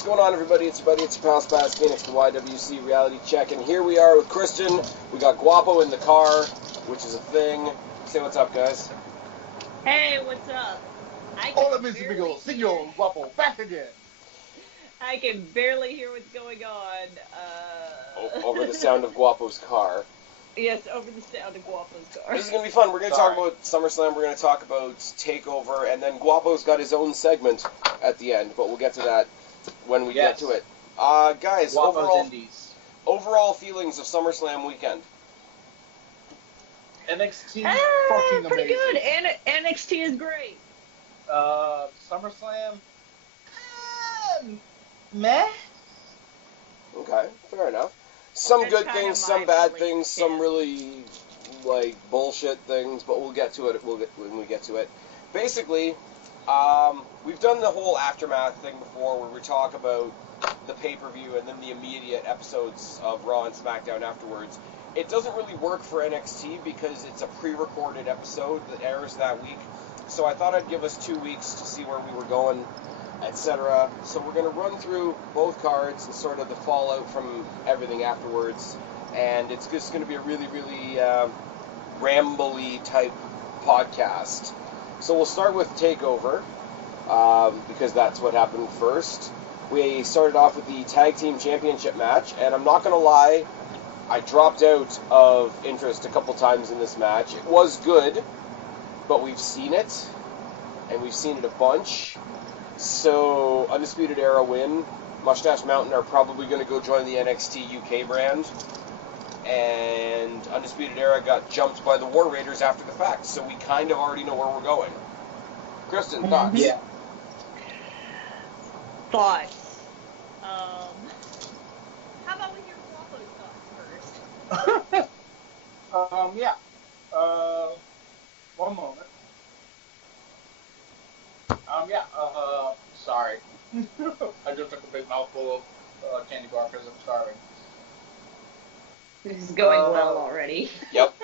What's going on, everybody? It's your buddy, it's your pal Spaz, Phoenix, the YWC Reality Check, and here we are with Kristen. We got Guapo in the car, which is a thing. Say what's up, guys. Hey, what's up? Hola, mis amigos, señor Guapo, back again. I can barely hear what's going on. Over the sound of Guapo's car. Yes, over the sound of Guapo's car. This is going to be fun. We're going to talk about SummerSlam, we're going to talk about TakeOver, and then Guapo's got his own segment at the end, but we'll get to that when we get to it. Guys, overall feelings of SummerSlam weekend. NXT fucking pretty amazing. good. NXT is great. SummerSlam, meh. Okay, fair enough. Some That's good kind things, of some my bad belief, things, some yeah. really, like, bullshit things, but we'll get to it when we get to it. Basically, we've done the whole aftermath thing before where we talk about the pay-per-view and then the immediate episodes of Raw and SmackDown afterwards. It doesn't really work for NXT because it's a pre-recorded episode that airs that week, so I thought I'd give us 2 weeks to see where we were going, etc. So we're going to run through both cards and sort of the fallout from everything afterwards, and it's just going to be a really, really rambly type podcast. So we'll start with TakeOver, because that's what happened first. We started off with the Tag Team Championship match, and I'm not going to lie, I dropped out of interest a couple times in this match. It was good, but we've seen it, and we've seen it a bunch. So, Undisputed Era win. Mustache Mountain are probably going to go join the NXT UK brand. And Undisputed Era got jumped by the War Raiders after the fact, so we kind of already know where we're going. Kristen, thoughts? Yeah. Thoughts. How about we hear Guapo's thoughts first? Yeah. One moment. Sorry. I just took a big mouthful of candy bar because I'm starving. This is going well already. Yep.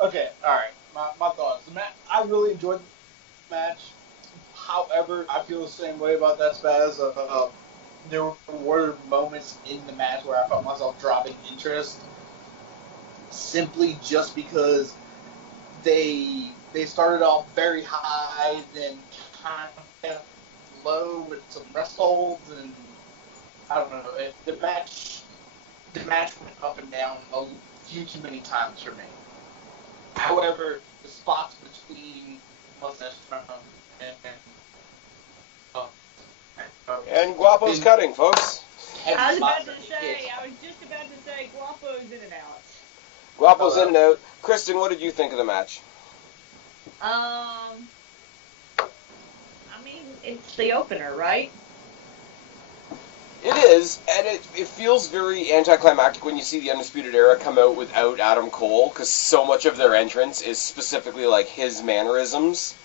Okay, alright. My thoughts. I really enjoyed the match. However, I feel the same way about that, Spaz. There were moments in the match where I felt myself dropping interest simply just because they started off very high, then kind of low with some rest holds, and I don't know. The match went up and down a few too many times for me. However, the spots between Mustache Mountain And Guapo's cutting, folks. I was just about to say Guapo's in and out. Guapo's in and out. Kristen, what did you think of the match? I mean, it's the opener, right? It is, and it feels very anticlimactic when you see the Undisputed Era come out without Adam Cole, because so much of their entrance is specifically like his mannerisms.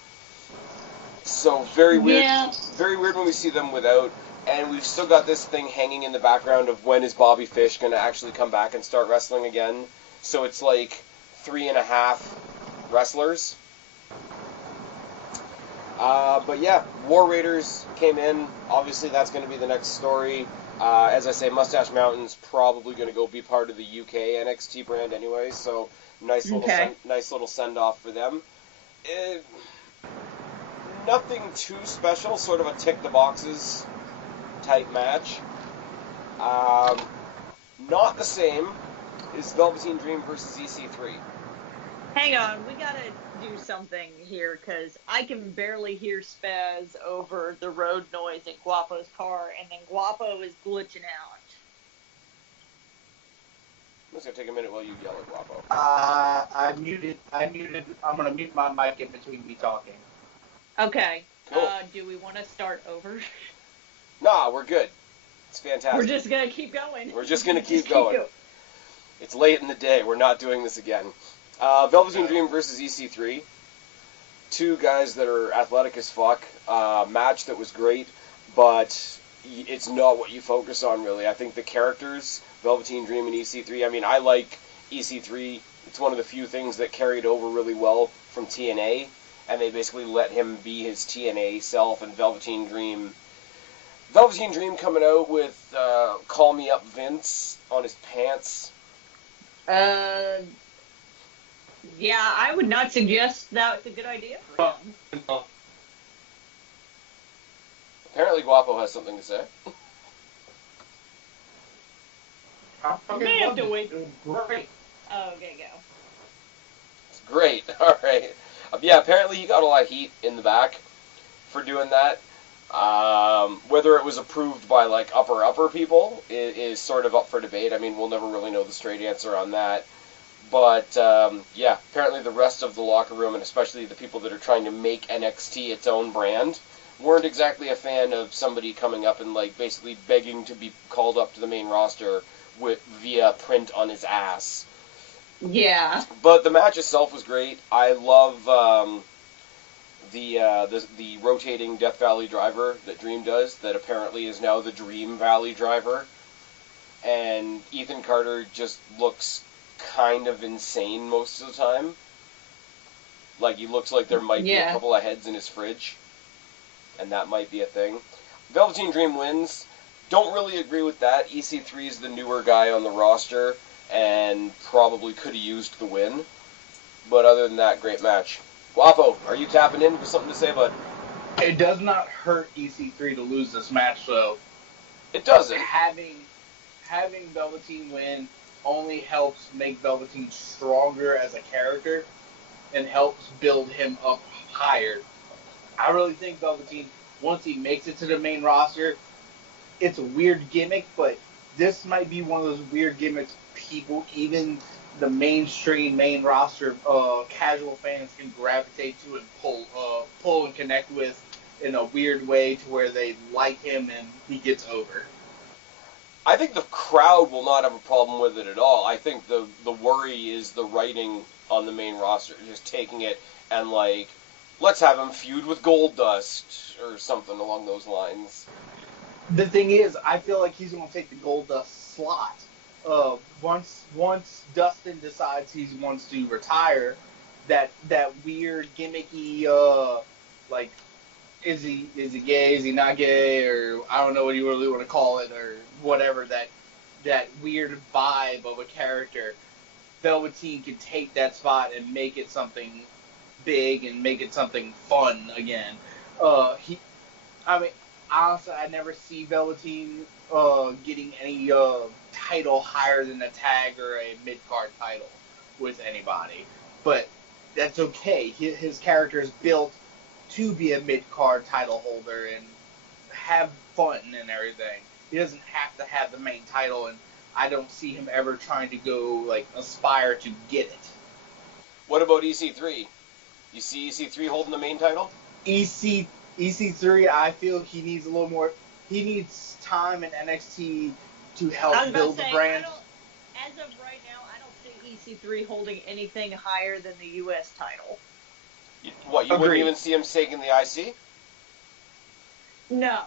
So very weird, very weird when we see them without, and we've still got this thing hanging in the background of when is Bobby Fish going to actually come back and start wrestling again. So it's like 3.5 wrestlers. But yeah, War Raiders came in. Obviously, that's going to be the next story. As I say, Mustache Mountain's probably going to go be part of the UK NXT brand anyway. So nice little send off for them. Nothing too special. Sort of a tick the boxes type match. Not the same is Velveteen Dream versus EC3. Hang on, we gotta do something here, because I can barely hear Spaz over the road noise in Guapo's car, and then Guapo is glitching out. I'm just gonna take a minute while you yell at Guapo. I muted. I'm gonna mute my mic in between me talking. Okay. Cool. Do we want to start over? Nah, we're good. It's fantastic. We're just gonna keep going. We're just gonna keep going. It's late in the day. We're not doing this again. Velveteen Dream versus EC3. Two guys that are athletic as fuck. Match that was great, but it's not what you focus on, really. I think the characters, Velveteen Dream and EC3, I mean, I like EC3. It's one of the few things that carried over really well from TNA, and they basically let him be his TNA self, and Velveteen Dream Velveteen Dream coming out with Call Me Up Vince on his pants. Yeah, I would not suggest that's a good idea for him. Apparently Guapo has something to say. I May have to wait. Great. Oh, okay, go. It's great. All right. Yeah, apparently he got a lot of heat in the back for doing that. Whether it was approved by like upper people is sort of up for debate. I mean, we'll never really know the straight answer on that. But yeah, apparently the rest of the locker room, and especially the people that are trying to make NXT its own brand, weren't exactly a fan of somebody coming up and like basically begging to be called up to the main roster via print on his ass. Yeah. But the match itself was great. I love the rotating Death Valley driver that Dream does, that apparently is now the Dream Valley driver. And Ethan Carter just looks kind of insane most of the time. Like, he looks like there might be a couple of heads in his fridge. And that might be a thing. Velveteen Dream wins. Don't really agree with that. EC3 is the newer guy on the roster, and probably could have used the win. But other than that, great match. Guapo, are you tapping in with something to say, bud? It does not hurt EC3 to lose this match, though. It doesn't. Having Velveteen win only helps make Velveteen stronger as a character and helps build him up higher. I really think Velveteen, once he makes it to the main roster, it's a weird gimmick, but this might be one of those weird gimmicks people, even the mainstream main roster casual fans, can gravitate to and pull and connect with in a weird way to where they like him and he gets over. I think the crowd will not have a problem with it at all. I think the worry is the writing on the main roster, just taking it and like, let's have him feud with Goldust or something along those lines. The thing is, I feel like he's going to take the Goldust slot. Once Dustin decides he wants to retire, that weird gimmicky like, is he gay, is he not gay, or I don't know what you really want to call it, or whatever, that weird vibe of a character, Velveteen can take that spot and make it something big and make it something fun again. Honestly, I never see Velveteen getting any title higher than a tag or a mid-card title with anybody. But that's okay. His character is built to be a mid-card title holder and have fun and everything. He doesn't have to have the main title, and I don't see him ever trying to go, like, aspire to get it. What about EC3? You see EC3 holding the main title? EC3, I feel he needs a little more. He needs time in NXT to help build the brand. As of right now, I don't see EC3 holding anything higher than the U.S. title. What, you wouldn't even see him taking the IC? No.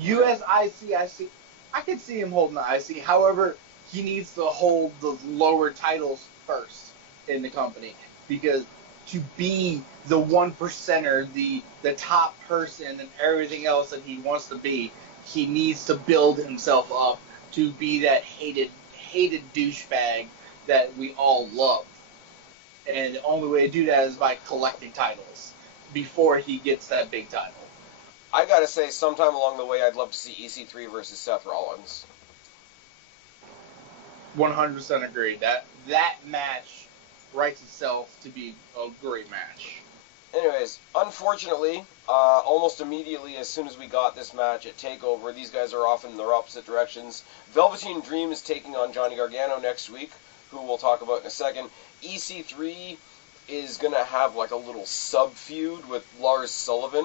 U.S. IC, I could see him holding the IC. However, he needs to hold the lower titles first in the company, because to be the 1%er, the top person and everything else that he wants to be, he needs to build himself up to be that hated douchebag that we all love. And the only way to do that is by collecting titles before he gets that big title. I gotta say, sometime along the way, I'd love to see EC3 versus Seth Rollins. 100% agree. That match writes itself to be a great match. Anyways, unfortunately, almost immediately as soon as we got this match at TakeOver, these guys are off in their opposite directions. Velveteen Dream is taking on Johnny Gargano next week, who we'll talk about in a second. EC3 is going to have like a little sub-feud with Lars Sullivan,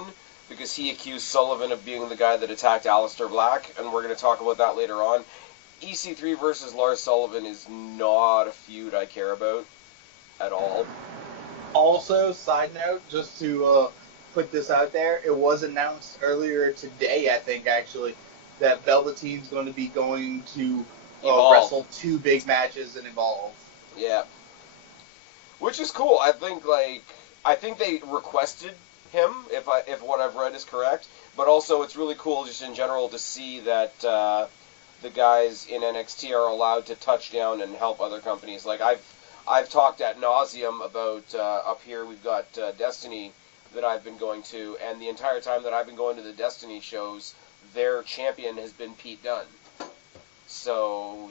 because he accused Sullivan of being the guy that attacked Aleister Black, and we're going to talk about that later on. EC3 versus Lars Sullivan is not a feud I care about at all. Also, side note, just to put this out there, it was announced earlier today, I think, actually, that Velveteen's going to be going to wrestle 2 big matches and Evolve. Yeah. Which is cool. I think they requested him, if what I've read is correct. but also it's really cool just in general to see that the guys in NXT are allowed to touch down and help other companies. Like I've talked ad nauseum about up here we've got Destiny that I've been going to, and the entire time that I've been going to the Destiny shows, their champion has been Pete Dunne. So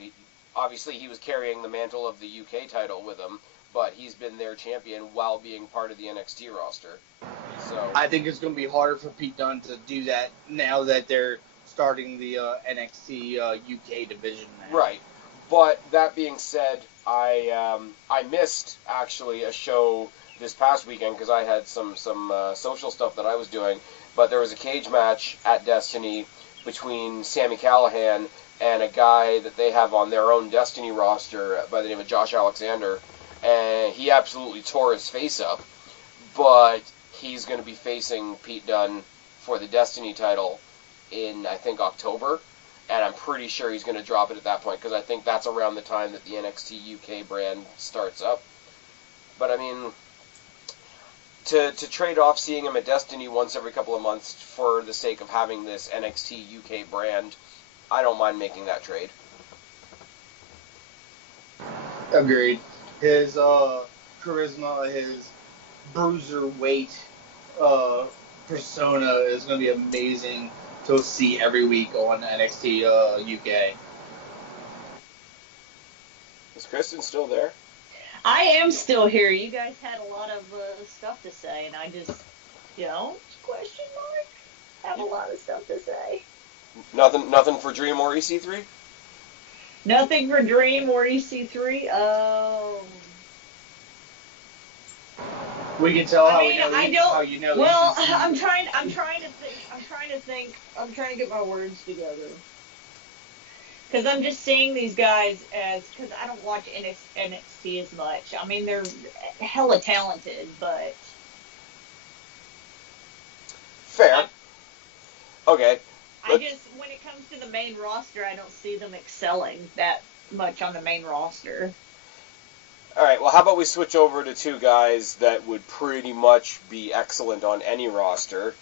obviously he was carrying the mantle of the UK title with him, but he's been their champion while being part of the NXT roster. So I think it's going to be harder for Pete Dunne to do that now that they're starting the NXT UK division now. Right. But that being said, I missed actually a show this past weekend because I had some social stuff that I was doing. But there was a cage match at Destiny between Sami Callihan and a guy that they have on their own Destiny roster by the name of Josh Alexander, and he absolutely tore his face up. But he's going to be facing Pete Dunne for the Destiny title in, I think, October. And I'm pretty sure he's going to drop it at that point, because I think that's around the time that the NXT UK brand starts up. But, I mean, to trade off seeing him at Destiny once every couple of months for the sake of having this NXT UK brand, I don't mind making that trade. Agreed. His charisma, his bruiserweight persona is going to be amazing to see every week on NXT UK. Is Kristen still there? I am still here. You guys had a lot of stuff to say, and I just, question mark, have a lot of stuff to say. Nothing for Dream or EC3? Nothing for Dream or EC3. We can tell how you know. Well, EC3. I'm trying to think. I'm trying to get my words together. Because I'm just seeing these guys because I don't watch NXT as much. I mean, they're hella talented, but... Fair. Okay. When it comes to the main roster, I don't see them excelling that much on the main roster. Alright, well, how about we switch over to two guys that would pretty much be excellent on any roster.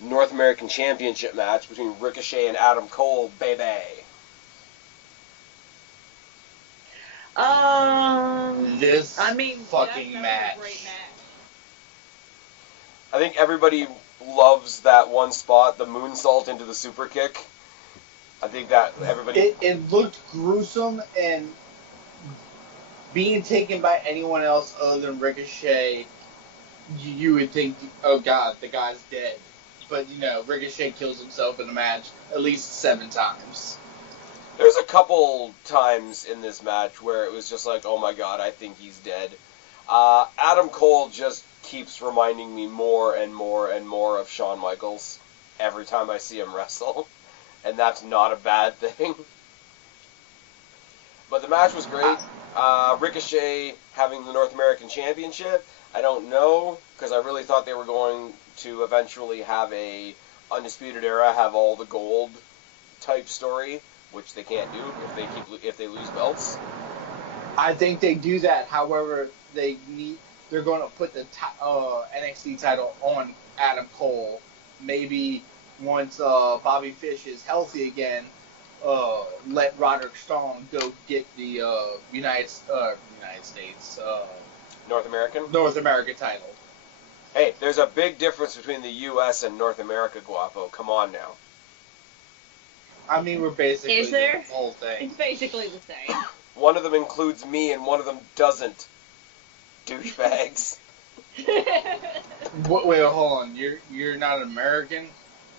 North American Championship match between Ricochet and Adam Cole, baby. This that fucking was match. a great match. I think everybody loves that one spot, the moonsault into the super kick. I think that everybody... It looked gruesome, and being taken by anyone else other than Ricochet, you would think, oh god, the guy's dead. But, Ricochet kills himself in the match at least 7 times. There's a couple times in this match where it was just like, oh my god, I think he's dead. Adam Cole just keeps reminding me more and more and more of Shawn Michaels every time I see him wrestle. And that's not a bad thing. But the match was great. Ricochet having the North American Championship, I don't know, because I really thought they were going to eventually have a Undisputed Era, have all the gold type story, which they can't do if they lose belts. I think they do that. However, they're going to put the NXT title on Adam Cole. Maybe once Bobby Fish is healthy again, let Roderick Strong go get the United States North American title. Hey, there's a big difference between the U.S. and North America, Guapo. Come on now. I mean, we're basically Is there? the whole thing. It's basically the same. One of them includes me, and one of them doesn't. Douchebags. Wait, hold on. You're not an American?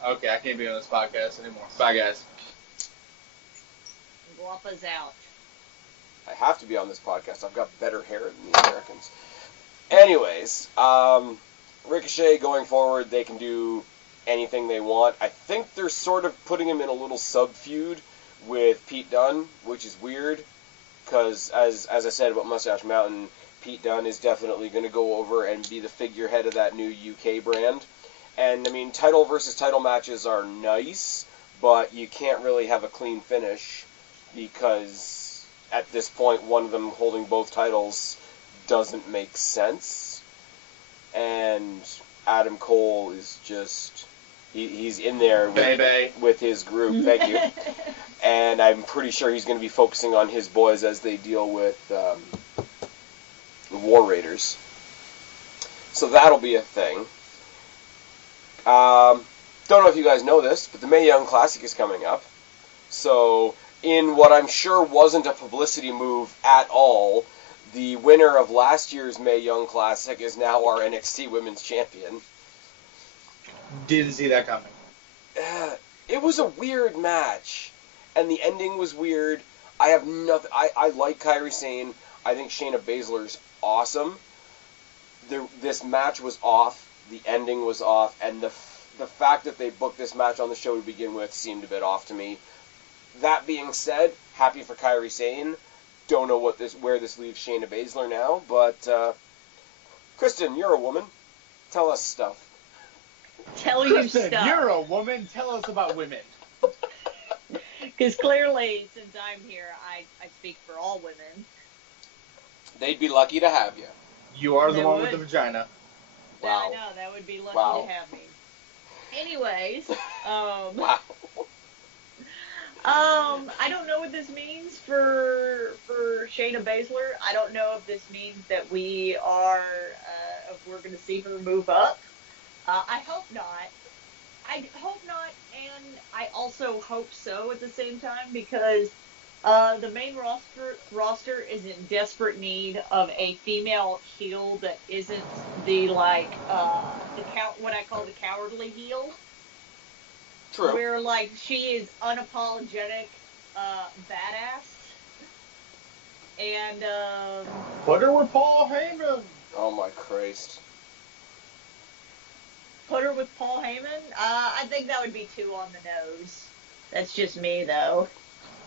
Okay, I can't be on this podcast anymore. Bye, guys. Guapa's out. I have to be on this podcast. I've got better hair than the Americans. Anyways, Ricochet going forward, they can do anything they want. I think they're sort of putting him in a little sub-feud with Pete Dunne, which is weird, because as I said about Mustache Mountain, Pete Dunne is definitely going to go over and be the figurehead of that new UK brand. And, I mean, title versus title matches are nice, but you can't really have a clean finish, because at this point, one of them holding both titles doesn't make sense. And Adam Cole is just He's in there with his group. Thank you. And I'm pretty sure he's going to be focusing on his boys as they deal with War Raiders. So that'll be a thing. Don't know if you guys know this, but the Mae Young Classic is coming up. So, in what I'm sure wasn't a publicity move at all, the winner of last year's Mae Young Classic is now our NXT Women's Champion. Didn't see that coming. It was a weird match, and the ending was weird. I have nothing. I like Kairi Sane. I think Shayna Baszler's awesome. This match was off. The ending was off, and the fact that they booked this match on the show to begin with seemed a bit off to me. That being said, happy for Kairi Sane. Don't know where this leaves Shayna Baszler now, but Kristen, you're a woman. Tell us stuff. Tell you Kristen, stuff. you're a woman. Tell us about women. Because clearly, since I'm here, I speak for all women. They'd be lucky to have you. You are the They one would. with the vagina. Wow. I know, that would be lucky Wow. to have me. Anyways, Wow. I don't know what this means for Shayna Baszler. I don't know if this means that we are, if we're going to see her move up. I hope not. I hope not, and I also hope so at the same time, because the main roster is in desperate need of a female heel that isn't the what I call the cowardly heel. True. Where she is unapologetic, badass, and Put her with Paul Heyman. Oh my Christ. put her with Paul Heyman. I think that would be too on the nose. That's just me, though.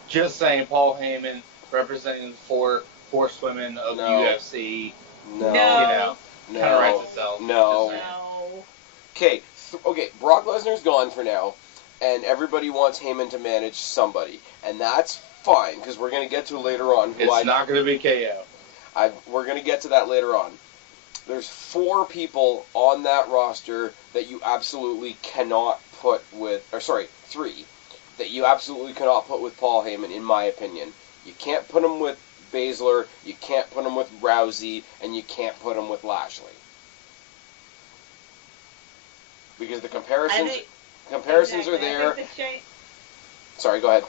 Just saying, Paul Heyman representing the four horsewomen of No. UFC. No. No. Kind of writes itself. No. Just saying. No. Okay, Brock Lesnar's gone for now, and everybody wants Heyman to manage somebody, and that's fine, because we're going to get to later on. It's not going to be KO. We're going to get to that later on. There's 4 people on that roster that you absolutely cannot put with, 3, that you absolutely cannot put with Paul Heyman, in my opinion. You can't put him with Baszler, you can't put him with Rousey, and you can't put him with Lashley. Because the comparisons are there. Sorry, go ahead.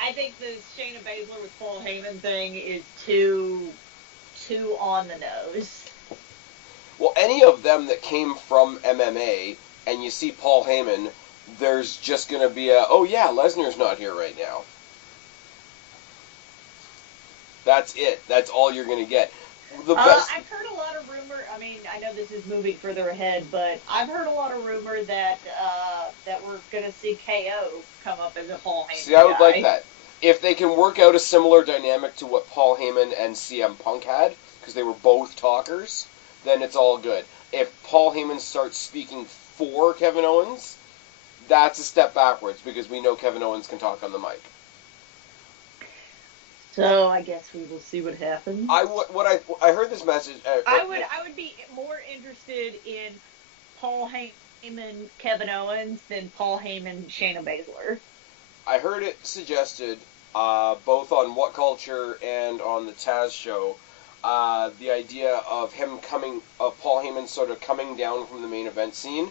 I think the Shayna Baszler with Paul Heyman thing is too on the nose. Well, any of them that came from MMA, and you see Paul Heyman, there's just going to be oh yeah, Lesnar's not here right now. That's it. That's all you're going to get. The best. I've heard a lot of rumor. I mean, I know this is moving further ahead, but I've heard a lot of rumor that we're going to see KO come up as a Paul Heyman. See, I would guy. like that. If they can work out a similar dynamic to what Paul Heyman and CM Punk had, because they were both talkers, then it's all good. If Paul Heyman starts speaking for Kevin Owens, that's a step backwards, because we know Kevin Owens can talk on the mic. So I guess we will see what happens. I heard this message. I would be more interested in Paul Heyman, Kevin Owens than Paul Heyman, Shayna Baszler. I heard it suggested, both on What Culture and on the Taz show, the idea of Paul Heyman sort of coming down from the main event scene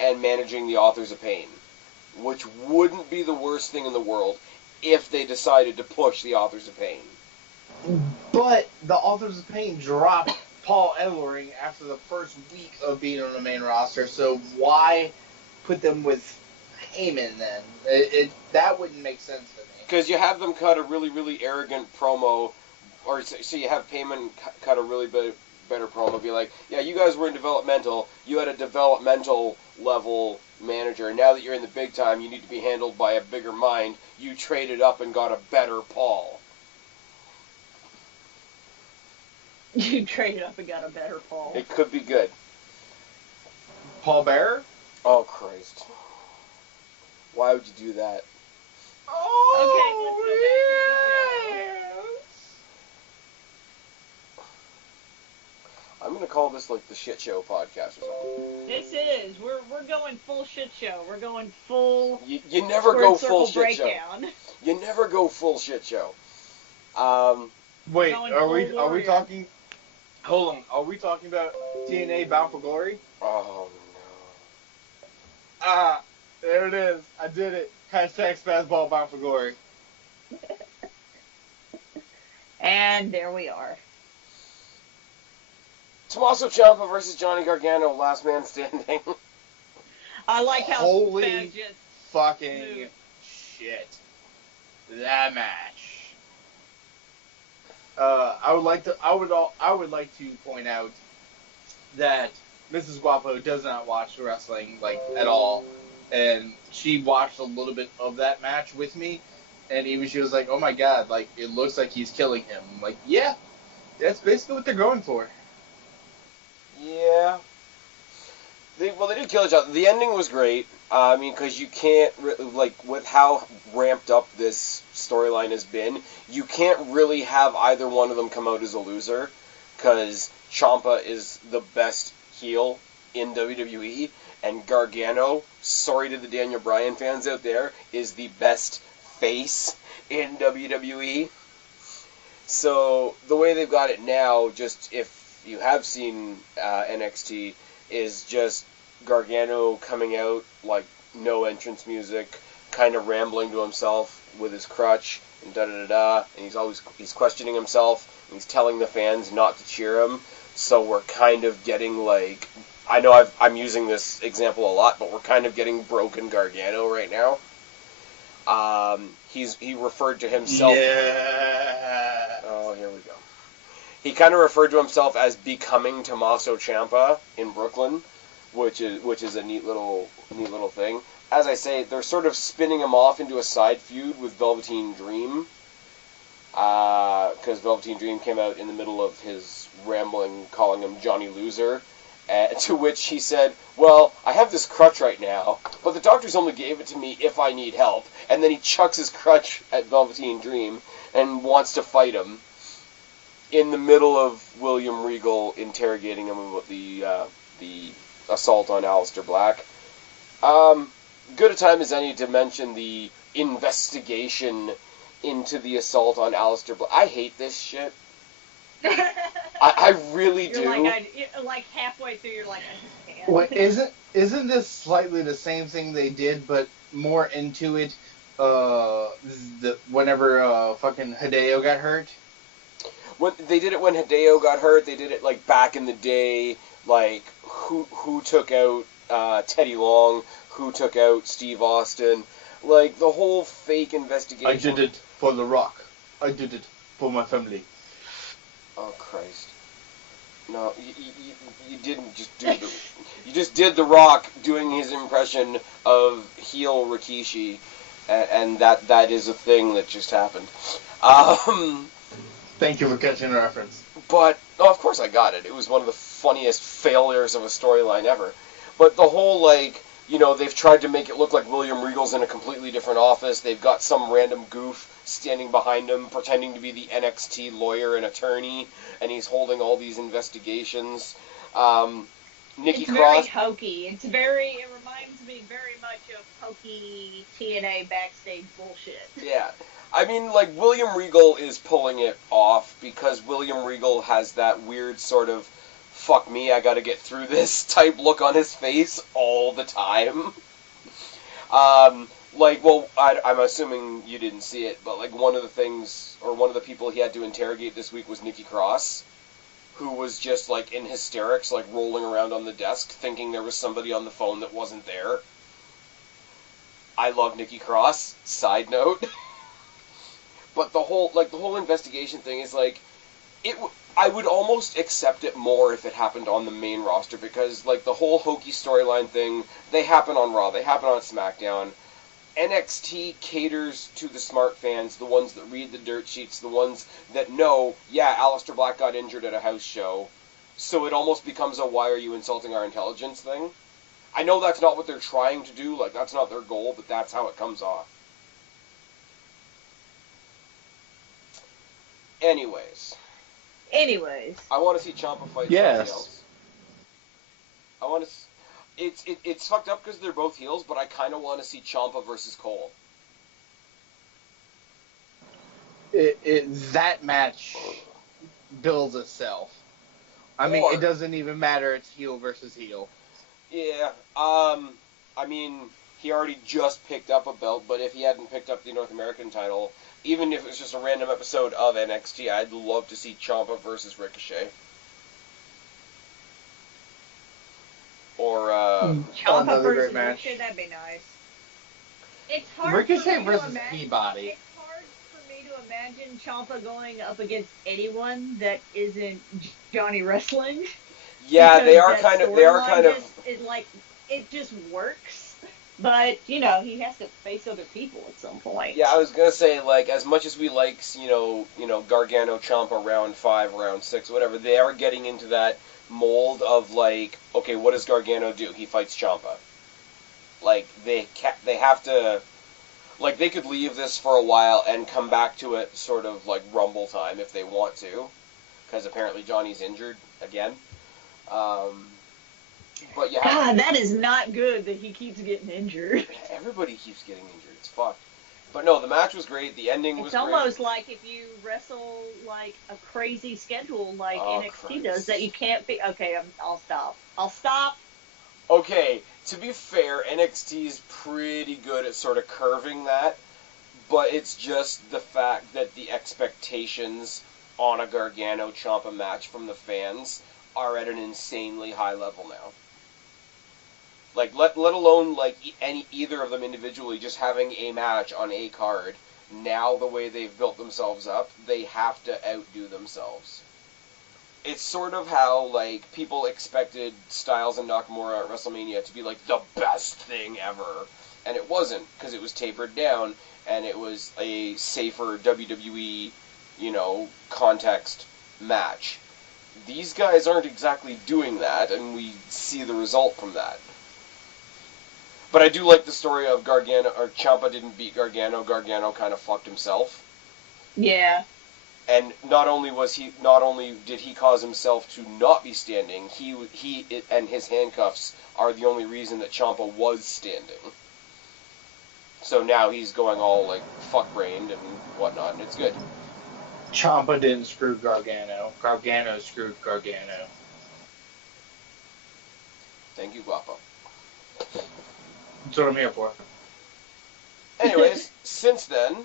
and managing the Authors of Pain, which wouldn't be the worst thing in the world if they decided to push the Authors of Pain. But the Authors of Pain dropped Paul Ellering after the first week of being on the main roster, so why put them with Heyman then? That wouldn't make sense to me. Because you have them cut a really, really arrogant promo, or so you have Heyman cut a really better promo, be like, yeah, you guys were in developmental, you had a developmental level manager, and now that you're in the big time, you need to be handled by a bigger mind, you traded up and got a better Paul. You traded up and got a better Paul. It could be good. Paul Bearer? Oh, Christ. Why would you do that? Oh, Okay, let's go back to the show. I'm I'm gonna call this like the shit show podcast or something. This is. We're going full shit show. We're going full. You never go full shit breakdown. show. You never go full shit show. Wait, are we talking? Hold on, are we talking about TNA Bound for Glory? Oh Ah, there it is. I did it. Hashtag Spazball Bound for Glory. And there we are. Tommaso Ciampa versus Johnny Gargano, last man standing. I like how Holy Spaz just fucking moved. shit. That match. I would like to point out that Mrs. Guapo does not watch wrestling like at all, and she watched a little bit of that match with me, and even she was like, "Oh my god, like it looks like he's killing him." I'm like, yeah, that's basically what they're going for. Yeah. They did kill each other. The ending was great. I mean, because you can't, like, with how ramped up this storyline has been, you can't really have either one of them come out as a loser, because Ciampa is the best heel in WWE, and Gargano, sorry to the Daniel Bryan fans out there, is the best face in WWE. So, the way they've got it now, just if you have seen NXT, is just Gargano coming out like no entrance music, kind of rambling to himself with his crutch and da-da-da-da, and he's questioning himself, and he's telling the fans not to cheer him. So we're kind of getting like, I know I'm using this example a lot, but we're kind of getting broken Gargano right now. He referred to himself. Yeah. Oh, here we go. He kind of referred to himself as becoming Tommaso Ciampa in Brooklyn, which is a neat little thing. As I say, they're sort of spinning him off into a side feud with Velveteen Dream, because Velveteen Dream came out in the middle of his rambling, calling him Johnny Loser, to which he said, "Well, I have this crutch right now, but the doctors only gave it to me if I need help." And then he chucks his crutch at Velveteen Dream and wants to fight him in the middle of William Regal interrogating him about the assault on Aleister Black. Good a time as any to mention the investigation into the assault on Aleister Black. I hate this shit. I really do. Like halfway through, you're like, I just can't. Wait, isn't this slightly the same thing they did, but more into it? Whenever fucking Hideo got hurt. When they did it when Hideo got hurt, they did it like back in the day. Like who took out Teddy Long, who took out Steve Austin. Like the whole fake investigation. I did it for The Rock. I did it for my family. Oh Christ! No, you didn't just do the. You just did The Rock doing his impression of heel Rikishi, and that is a thing that just happened. Thank you for catching the reference. But no, of course I got it. It was one of the funniest failures of a storyline ever. But the whole they've tried to make it look like William Regal's in a completely different office. They've got some random goof standing behind him, pretending to be the NXT lawyer and attorney, and he's holding all these investigations. Nikki Cross. Very hokey. It reminds me very much of hokey TNA backstage bullshit. Yeah. I mean, William Regal is pulling it off because William Regal has that weird sort of, fuck me, I gotta get through this type look on his face all the time. I'm assuming you didn't see it, but, one of the things, or one of the people he had to interrogate this week was Nikki Cross, who was just, in hysterics, rolling around on the desk, thinking there was somebody on the phone that wasn't there. I love Nikki Cross, side note. But the whole investigation thing is, I would almost accept it more if it happened on the main roster, because, the whole hokey storyline thing, they happen on Raw, they happen on SmackDown. NXT caters to the smart fans, the ones that read the dirt sheets, the ones that know, yeah, Aleister Black got injured at a house show, so it almost becomes a why are you insulting our intelligence thing. I know that's not what they're trying to do, that's not their goal, but that's how it comes off. Anyways, Anyways. I want to see Ciampa fight Yes. somebody else. I want to. It's fucked up because they're both heels, but I kind of want to see Ciampa versus Cole. That match builds itself. I mean, it doesn't even matter. It's heel versus heel. Yeah. I mean, he already just picked up a belt, but if he hadn't picked up the North American title, even if it was just a random episode of NXT, I'd love to see Ciampa versus Ricochet. Or, Ciampa versus match. Ricochet, that'd be nice. It's hard Ricochet for me versus to imagine, Peabody. It's hard for me to imagine Ciampa going up against anyone that isn't Johnny Wrestling. yeah, they are Because kind that of, they are storyline kind of, it just works. But, you know, he has to face other people at some point. yeah, I was gonna say, like, as much as we like, you know, Gargano, Ciampa, round 5, round 6, whatever, they are getting into that mold of, like, okay, what does Gargano do? He fights Ciampa. Like, they have to, like, they could leave this for a while and come back to it sort of like Rumble time if they want to, because apparently Johnny's injured again. But yeah, God, that is not good that he keeps getting injured. everybody keeps getting injured. It's fucked. But no, the match was great. The ending was It's great. almost like if you wrestle like a crazy schedule like NXT does that you can't be. Okay, I'll stop. I'll stop. Okay, to be fair, NXT's pretty good at sort of curving that, but it's just the fact that the expectations on a Gargano-Ciampa match from the fans are at an insanely high level now. Like, let alone, like, either of them individually, just having a match on a card, now the way they've built themselves up, they have to outdo themselves. It's sort of how, like, people expected Styles and Nakamura at WrestleMania to be, like, the best thing ever. And it wasn't, because it was tapered down, and it was a safer WWE, you know, context match. These guys aren't exactly doing that, and we see the result from that. But I do like the story of Gargano, or Ciampa didn't beat Gargano. Gargano kind of fucked himself. Yeah. And not only did he cause himself to not be standing, he and his handcuffs are the only reason that Ciampa was standing. So now he's going all like fuck-brained and whatnot, and it's good. Ciampa didn't screw Gargano. Gargano screwed Gargano. Thank you, Guapo. That's what I'm here for. Anyways, since then,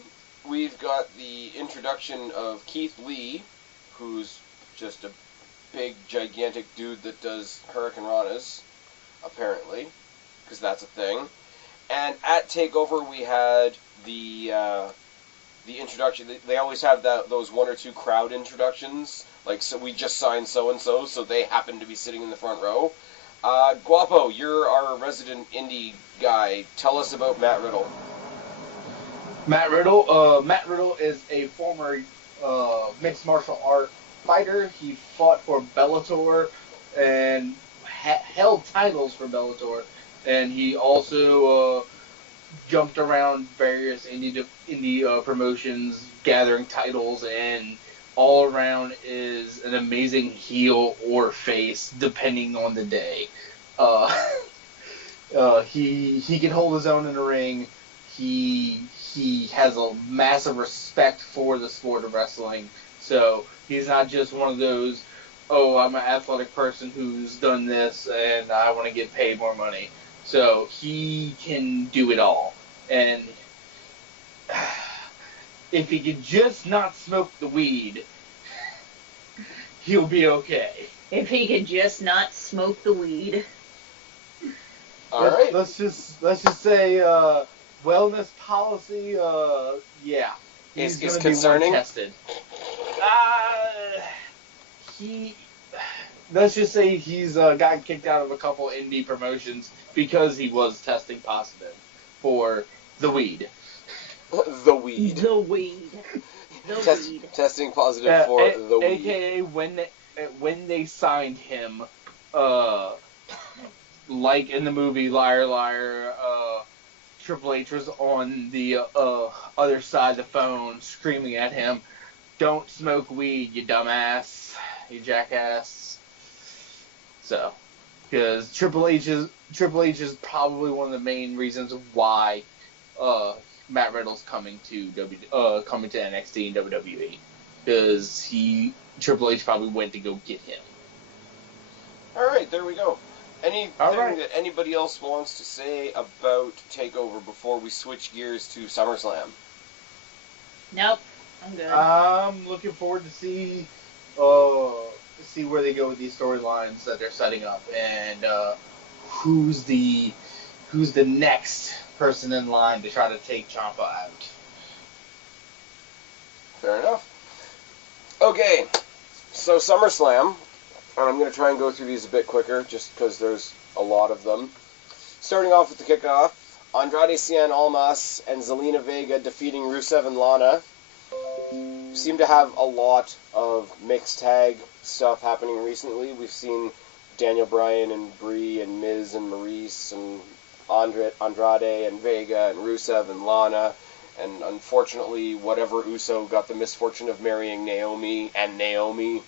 we've got the introduction of Keith Lee, who's just a big, gigantic dude that does Hurricane Ranas, apparently, because that's a thing. And at TakeOver, we had the introduction. They always have those one or two crowd introductions, like, so we just signed so-and-so, so they happen to be sitting in the front row. Guapo, you're our resident indie guy. Tell us about Matt Riddle. Matt Riddle is a former mixed martial art fighter. He fought for Bellator and held titles for Bellator, and he also jumped around various indie promotions, gathering titles, and all around is an amazing heel or face, depending on the day. He can hold his own in the ring. He has a massive respect for the sport of wrestling. So he's not just one of those, oh, I'm an athletic person who's done this and I want to get paid more money. So he can do it all. And if he could just not smoke the weed, he'll be okay. If he could just not smoke the weed. All right. Let's just say wellness policy. Yeah, Is gonna concerning. Be tested. Let's just say he's gotten kicked out of a couple indie promotions because he was testing positive for the weed. The weed. The weed. The weed. Testing positive for the weed. AKA when they signed him, like in the movie Liar Liar, Triple H was on the other side of the phone screaming at him, don't smoke weed, you dumbass, you jackass. So, because Triple H is probably one of the main reasons why Matt Riddle's coming to NXT and WWE, because Triple H probably went to go get him. All right, there we go. Anything right. that anybody else wants to say about TakeOver before we switch gears to SummerSlam? Nope, I'm good. I'm looking forward to see where they go with these storylines that they're setting up, and who's the next person in line to try to take Ciampa out. Fair enough. Okay, so SummerSlam, and I'm going to try and go through these a bit quicker, just because there's a lot of them. Starting off with the kickoff, Andrade Cien Almas and Zelina Vega defeating Rusev and Lana. Seem to have a lot of mixed tag stuff happening recently. We've seen Daniel Bryan and Brie and Miz and Maurice and Andrade and Vega and Rusev and Lana. And unfortunately, whatever Uso got the misfortune of marrying Naomi and Naomi.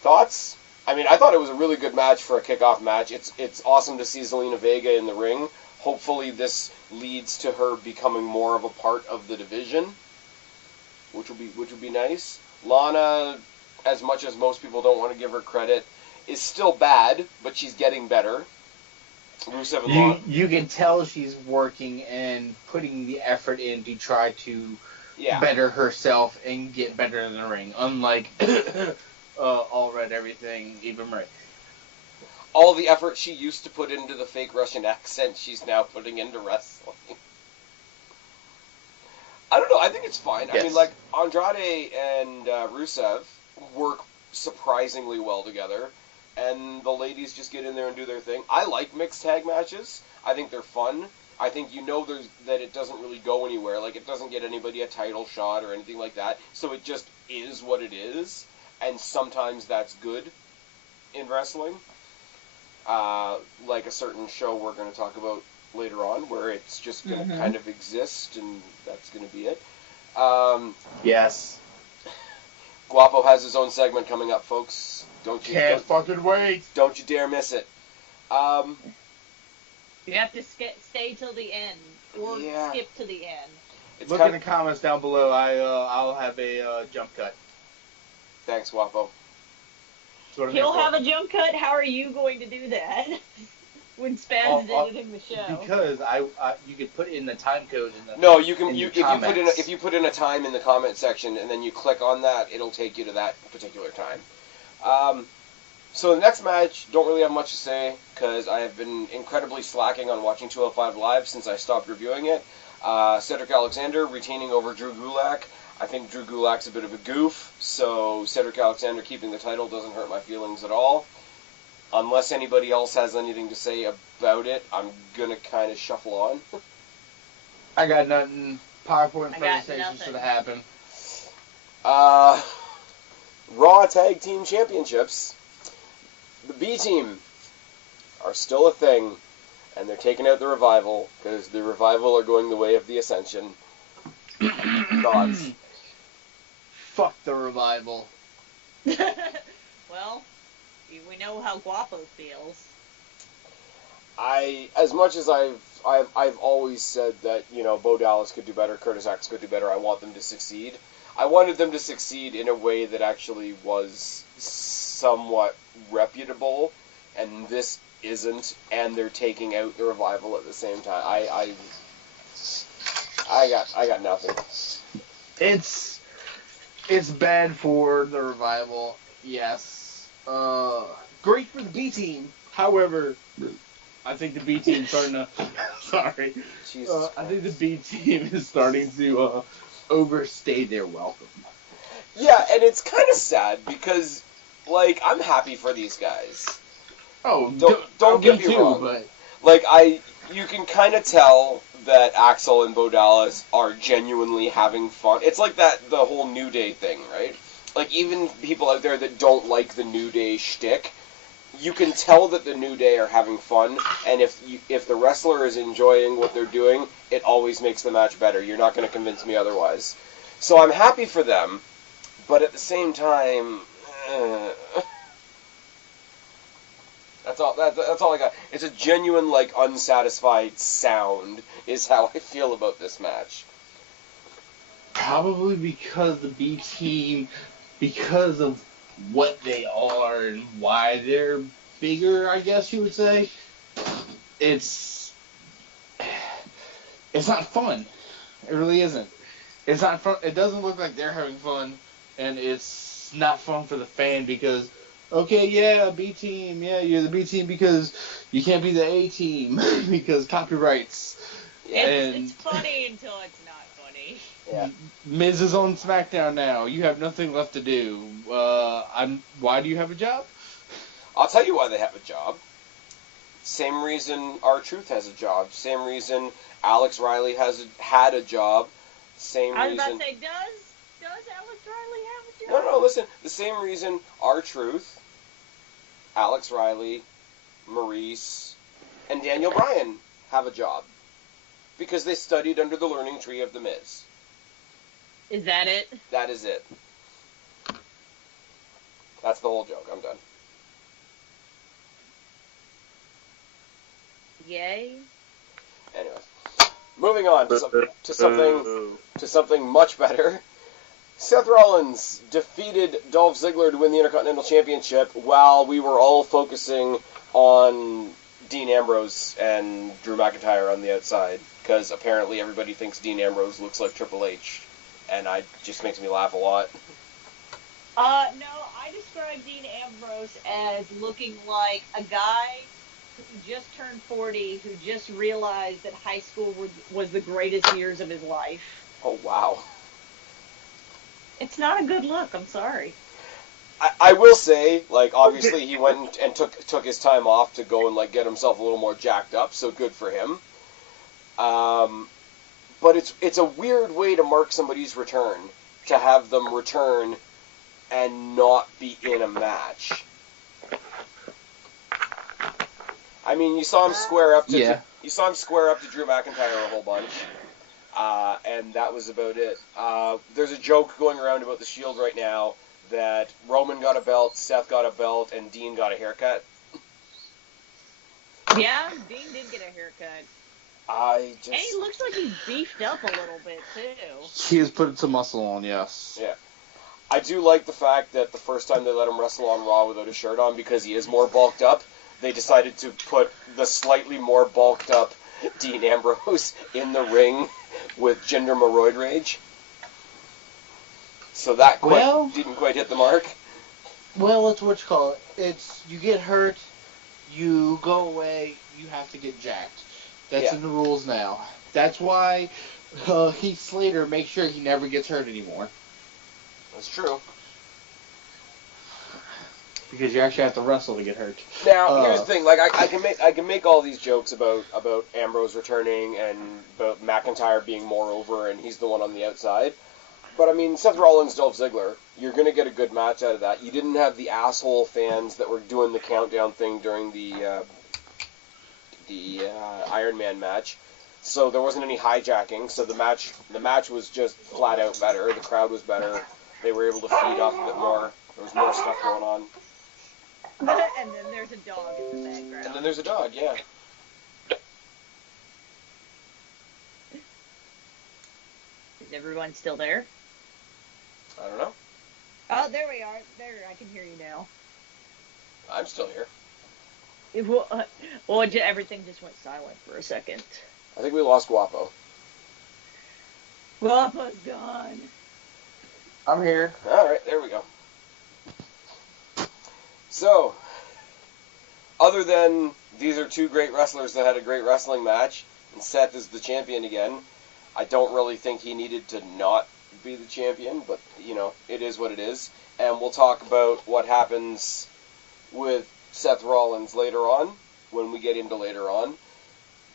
Thoughts? I mean, I thought it was a really good match for a kickoff match. It's awesome to see Zelina Vega in the ring. Hopefully this leads to her becoming more of a part of the division, which would be nice. Lana, as much as most people don't want to give her credit, is still bad, but she's getting better. Rusev and Lana. You can tell she's working and putting the effort in to try to better herself and get better in the ring, unlike All Red Everything, Eva Marie. All the effort she used to put into the fake Russian accent, she's now putting into wrestling. I don't know. I think it's fine. Yes. I mean, like, Andrade and Rusev work surprisingly well together, and the ladies just get in there and do their thing. I like mixed tag matches. I think they're fun. I think that it doesn't really go anywhere. Like, it doesn't get anybody a title shot or anything like that, so it just is what it is, and sometimes that's good in wrestling. Like a certain show we're going to talk about later on, where it's just going to kind of exist, and that's going to be it. Yes. Guapo has his own segment coming up, folks. Can't fucking wait. Don't you dare miss it. You have to stay till the end, or skip to the end. Look in the comments down below. I'll have a jump cut. Thanks, Guapo. He'll have a jump cut. How are you going to do that when Spaz is editing the show? Because you could put in the time code in the No, you can. If you put in a time in the comment section and then you click on that, it'll take you to that particular time. So the next match, don't really have much to say because I have been incredibly slacking on watching 205 Live since I stopped reviewing it. Cedric Alexander retaining over Drew Gulak. I think Drew Gulak's a bit of a goof, so Cedric Alexander keeping the title doesn't hurt my feelings at all. Unless anybody else has anything to say about it, I'm going to kind of shuffle on. I got nothing. PowerPoint presentation should have happened. Raw Tag Team Championships. The B Team are still a thing, and they're taking out the Revival, because the Revival are going the way of the Ascension. Thoughts? Fuck the Revival. Well, we know how Guapo feels. As much as I've always said that, Bo Dallas could do better, Curtis Axel could do better, I want them to succeed. I wanted them to succeed in a way that actually was somewhat reputable, and this isn't, and they're taking out the Revival at the same time. I got nothing. It's bad for the Revival, yes. Great for the B Team. However, I think the B Team starting to. Sorry. I think the B Team is starting to overstay their welcome. Yeah, and it's kind of sad because, I'm happy for these guys. Oh, don't get me wrong. But you can kind of tell that Axel and Bo Dallas are genuinely having fun. It's like the whole New Day thing, right? Like, even people out there that don't like the New Day shtick, you can tell that the New Day are having fun, and if the wrestler is enjoying what they're doing, it always makes the match better. You're not going to convince me otherwise. So I'm happy for them, but at the same time, that's all I got. It's a genuine, like, unsatisfied sound is how I feel about this match. Probably because the B team, because of what they are and why they're bigger, I guess you would say, it's not fun. It really isn't. It's not fun. It doesn't look like they're having fun, and it's not fun for the fan because, okay, yeah, B team, yeah, you're the B team because you can't be the A team because copyrights. It's funny until it's not funny. Yeah. Miz is on SmackDown now. You have nothing left to do. Why do you have a job? I'll tell you why they have a job. Same reason R-Truth has a job. Same reason Alex Riley had a job. Same reason. I was about to say, does Alex Riley have a job? No, listen. The same reason R-Truth, Alex Riley, Maurice, and Daniel Bryan have a job. Because they studied under the learning tree of The Miz. Is that it? That is it. That's the whole joke. I'm done. Yay. Anyway, moving on to something much better. Seth Rollins defeated Dolph Ziggler to win the Intercontinental Championship while we were all focusing on Dean Ambrose and Drew McIntyre on the outside, because apparently everybody thinks Dean Ambrose looks like Triple H, and it just makes me laugh a lot. No, I describe Dean Ambrose as looking like a guy who just turned 40, who just realized that high school was the greatest years of his life. Oh, wow. It's not a good look, I'm sorry. I will say, like, obviously he went and took his time off to go and, like, get himself a little more jacked up, so good for him. But it's a weird way to mark somebody's return, to have them return and not be in a match. I mean, you saw him square up to Drew McIntyre a whole bunch, and that was about it. There's a joke going around about the Shield right now that Roman got a belt, Seth got a belt, and Dean got a haircut. Yeah, Dean did get a haircut. And he looks like he's beefed up a little bit, too. He has put some muscle on, yes. Yeah. I do like the fact that the first time they let him wrestle on Raw without a shirt on, because he is more bulked up, they decided to put the slightly more bulked up Dean Ambrose in the ring with Jinder Mahal rage. So that didn't quite hit the mark. Well, it's what you call it. It's, you get hurt, you go away, you have to get jacked. That's in the rules now. That's why Heath Slater makes sure he never gets hurt anymore. That's true. Because you actually have to wrestle to get hurt. Now, here's the thing. Like, I can make all these jokes about Ambrose returning and about McIntyre being more over and he's the one on the outside. But, I mean, Seth Rollins, Dolph Ziggler, you're going to get a good match out of that. You didn't have the asshole fans that were doing the countdown thing during the Iron Man match. So there wasn't any hijacking. So the match was just flat out better. The crowd was better. They were able to feed off a bit more. There was more stuff going on. And then there's a dog in the background. And then there's a dog, yeah. Is everyone still there? I don't know. Oh, there we are. There, I can hear you now. I'm still here. Everything just went silent for a second. I think we lost Guapo. Guapo's gone. I'm here. All right, there we go. So, other than these are two great wrestlers that had a great wrestling match, and Seth is the champion again, I don't really think he needed to not be the champion, but, you know, it is what it is. And we'll talk about what happens with Seth Rollins later on, when we get into later on.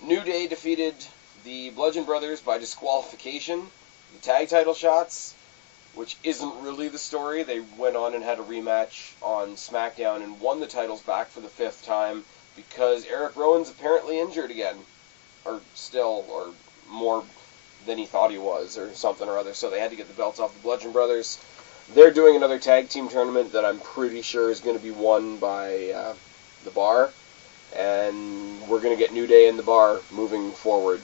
New Day defeated the Bludgeon Brothers by disqualification. The tag title shots which isn't really the story. They went on and had a rematch on SmackDown and won the titles back for the 5th time because Eric Rowan's apparently injured again. Or more than he thought he was, or something or other. So they had to get the belts off the Bludgeon Brothers. They're doing another tag team tournament that I'm pretty sure is going to be won by the Bar. And we're going to get New Day in the Bar moving forward.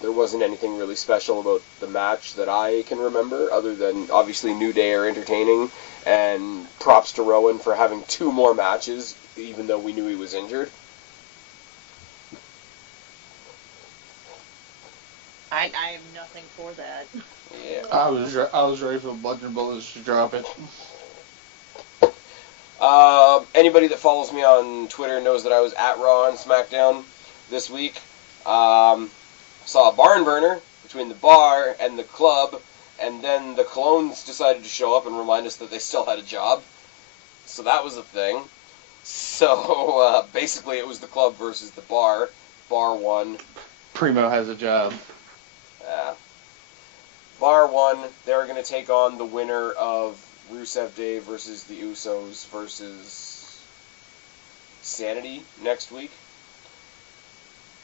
There wasn't anything really special about the match that I can remember, other than obviously New Day are entertaining, and props to Rowan for having 2 more matches, even though we knew he was injured. I have nothing for that. Yeah. I was ready for Bludgeon Bullets to drop it. Anybody that follows me on Twitter knows that I was at Raw and SmackDown this week. Saw a barn burner between the Bar and the Club, and then the Clones decided to show up and remind us that they still had a job. So that was a thing. So basically it was the Club versus the Bar. Bar won. Primo has a job. Bar won. They're going to take on the winner of Rusev Day versus the Usos versus Sanity next week.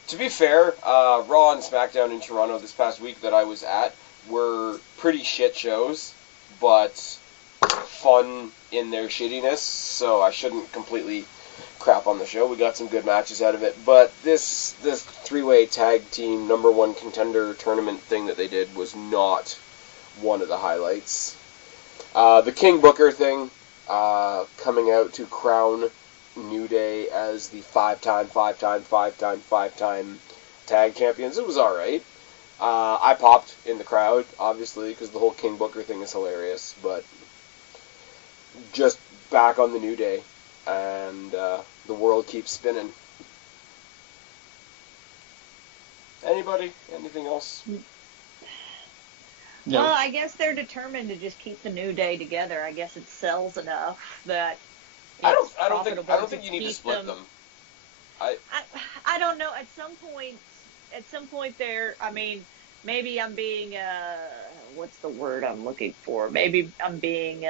To be fair, Raw and SmackDown in Toronto this past week that I was at were pretty shit shows, but fun in their shittiness, so I shouldn't completely crap on the show. We got some good matches out of it, but this 3-way tag team number 1 contender tournament thing that they did was not one of the highlights. The King Booker thing, coming out to crown New Day as the 5-time tag champions. It was alright. I popped in the crowd, obviously, because the whole King Booker thing is hilarious, but just back on the New Day, and the world keeps spinning. Anybody? Anything else? No. Well, I guess they're determined to just keep the New Day together. I guess it sells enough that I it's don't profitable think you need to keep split them. I don't know. At some point there, I mean, maybe I'm being, what's the word I'm looking for? Maybe I'm being,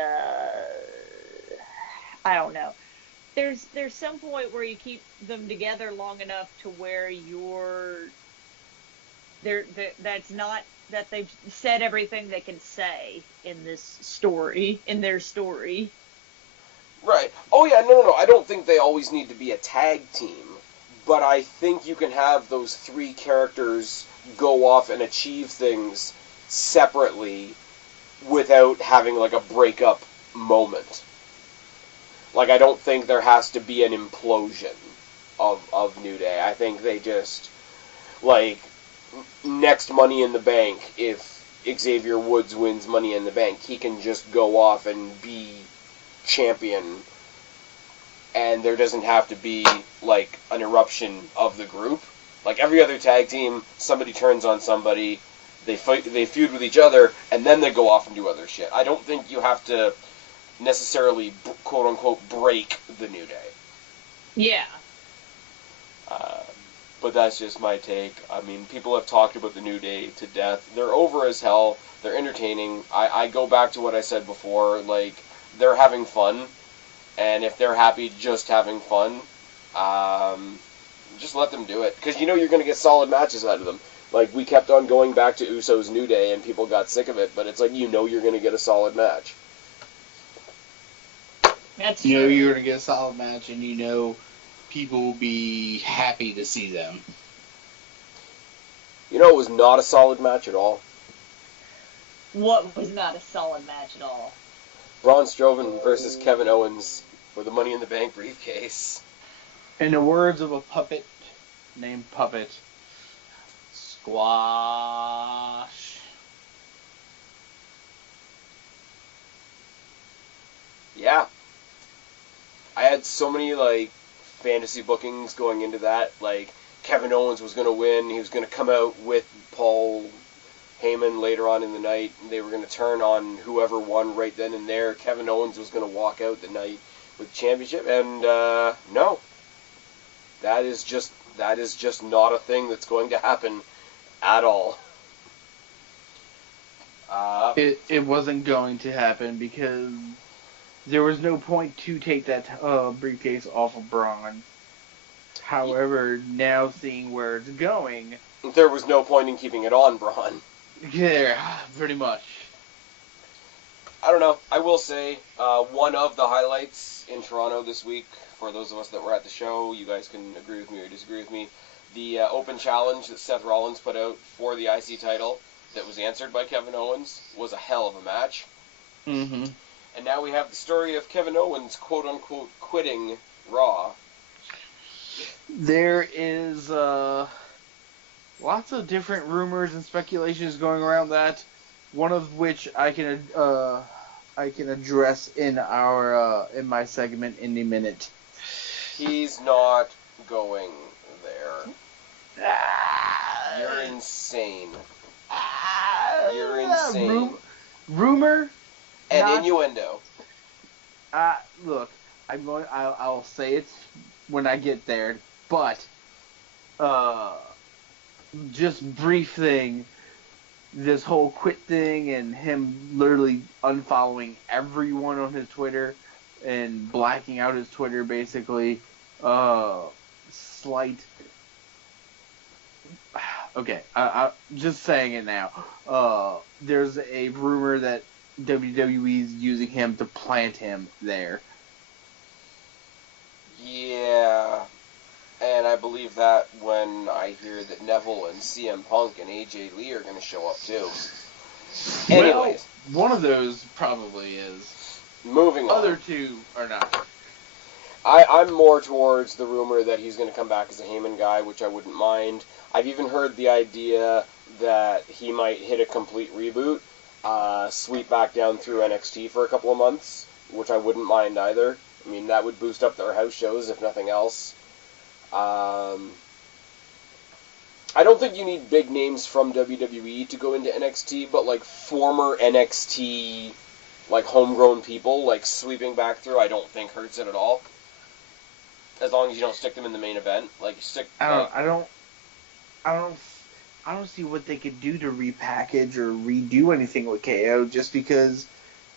I don't know. There's some point where you keep them together long enough to where that's not, that they've said everything they can say in their story. Right. Oh, yeah, no. I don't think they always need to be a tag team. But I think you can have those 3 characters go off and achieve things separately without having, like, a breakup moment. Like, I don't think there has to be an implosion of New Day. I think they just, like, next Money in the Bank, if Xavier Woods wins Money in the Bank, he can just go off and be champion, and there doesn't have to be like an eruption of the group. Like every other tag team, somebody turns on somebody, they feud with each other, and then they go off and do other shit. I don't think you have to necessarily quote unquote break the New Day. Yeah. But that's just my take. I mean, people have talked about the New Day to death. They're over as hell. They're entertaining. I go back to what I said before. Like, they're having fun. And if they're happy just having fun, just let them do it. Because you know you're going to get solid matches out of them. Like, we kept on going back to Usos New Day, and people got sick of it. But it's like, you know you're going to get a solid match. That's You know true. you're going to get a solid match, and you know people will be happy to see them. You know it was not a solid match at all? What was not a solid match at all? Braun Strowman versus Kevin Owens for the Money in the Bank briefcase. In the words of a puppet named Puppet, squash. Yeah. I had so many, like, fantasy bookings going into that. Like, Kevin Owens was going to win. He was going to come out with Paul Heyman later on in the night. And they were going to turn on whoever won right then and there. Kevin Owens was going to walk out the night with the championship. And, no. That is just not a thing that's going to happen at all. It wasn't going to happen because there was no point to take that briefcase off of Braun. However, now seeing where it's going, there was no point in keeping it on Braun. Yeah, pretty much. I don't know. I will say, one of the highlights in Toronto this week, for those of us that were at the show, you guys can agree with me or disagree with me, the open challenge that Seth Rollins put out for the IC title that was answered by Kevin Owens was a hell of a match. Mm-hmm. And now we have the story of Kevin Owens, quote-unquote, quitting Raw. There is lots of different rumors and speculations going around that. One of which I can address in my segment in a minute. He's not going there. You're insane. You're insane. Rumor and innuendo. Look, I'll say it when I get there, but just brief thing. This whole quit thing and him literally unfollowing everyone on his Twitter and blacking out his Twitter, basically. Slight. Okay, I'm just saying it now. There's a rumor that WWE's using him to plant him there. Yeah. And I believe that when I hear that Neville and CM Punk and AJ Lee are going to show up too. Anyways. Well, one of those probably is. Moving on. Other two are not. I'm more towards the rumor that he's going to come back as a Heyman guy, which I wouldn't mind. I've even heard the idea that he might hit a complete reboot, sweep back down through NXT for a couple of months, which I wouldn't mind either. I mean, that would boost up their house shows, if nothing else. I don't think you need big names from WWE to go into NXT, but like former NXT, like homegrown people, like sweeping back through, I don't think hurts it at all. As long as you don't stick them in the main event, like stick. I don't see what they could do to repackage or redo anything with KO, just because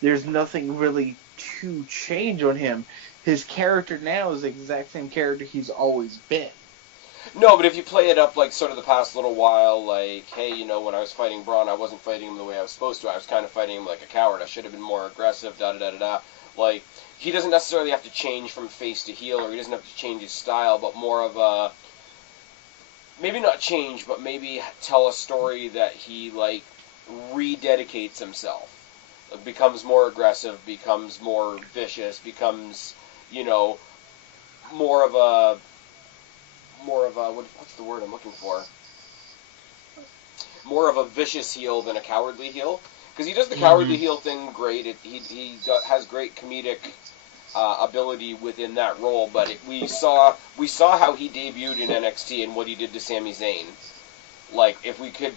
there's nothing really to change on him. His character now is the exact same character he's always been. No, but if you play it up like sort of the past little while, like, hey, you know, when I was fighting Braun, I wasn't fighting him the way I was supposed to. I was kind of fighting him like a coward. I should have been more aggressive, da-da-da-da-da. Like, he doesn't necessarily have to change from face to heel, or he doesn't have to change his style, but more of a... Maybe not change, but maybe tell a story that he, like, rededicates himself. Like, becomes more aggressive, becomes more vicious, becomes... You know, more of a what's the word I'm looking for? More of a vicious heel than a cowardly heel, because he does the cowardly heel thing great. He has great comedic ability within that role. But we saw how he debuted in NXT and what he did to Sami Zayn. Like, if we could,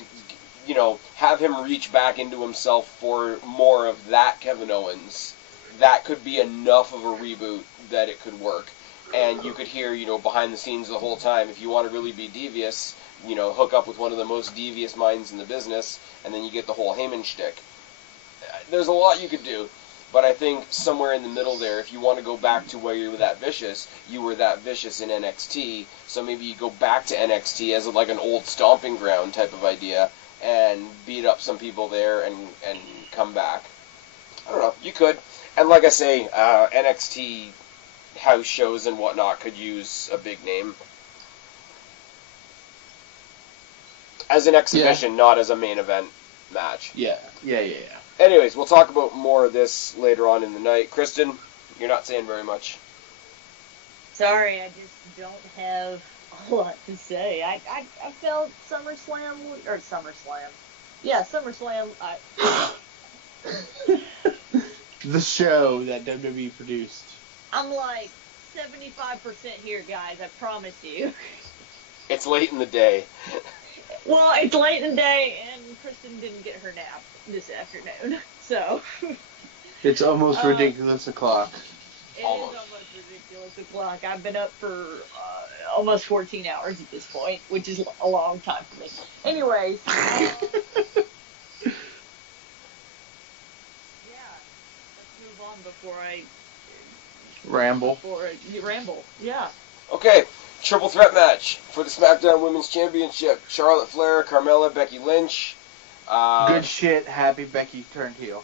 you know, have him reach back into himself for more of that Kevin Owens, that could be enough of a reboot that it could work. And you could hear, you know, behind the scenes the whole time, if you want to really be devious, you know, hook up with one of the most devious minds in the business, and then you get the whole Heyman shtick. There's a lot you could do, but I think somewhere in the middle there, if you want to go back to where you were that vicious in NXT, so maybe you go back to NXT as like an old stomping ground type of idea, and beat up some people there and come back. I don't know, you could. And like I say, NXT house shows and whatnot could use a big name. As an exhibition, not as a main event match. Yeah. Anyways, we'll talk about more of this later on in the night. Kristen, you're not saying very much. Sorry, I just don't have a lot to say. I felt SummerSlam. Yeah, SummerSlam. The show that WWE produced. I'm like 75% here, guys. I promise you. It's late in the day. Well, it's late in the day, and Kristen didn't get her nap this afternoon, so. It's almost ridiculous o'clock. It is almost ridiculous o'clock. I've been up for almost 14 hours at this point, which is a long time for me. Anyways. on before I Ramble. ramble. Yeah. Okay, triple threat match for the SmackDown Women's Championship. Charlotte Flair, Carmella, Becky Lynch. Good shit. Happy Becky turned heel.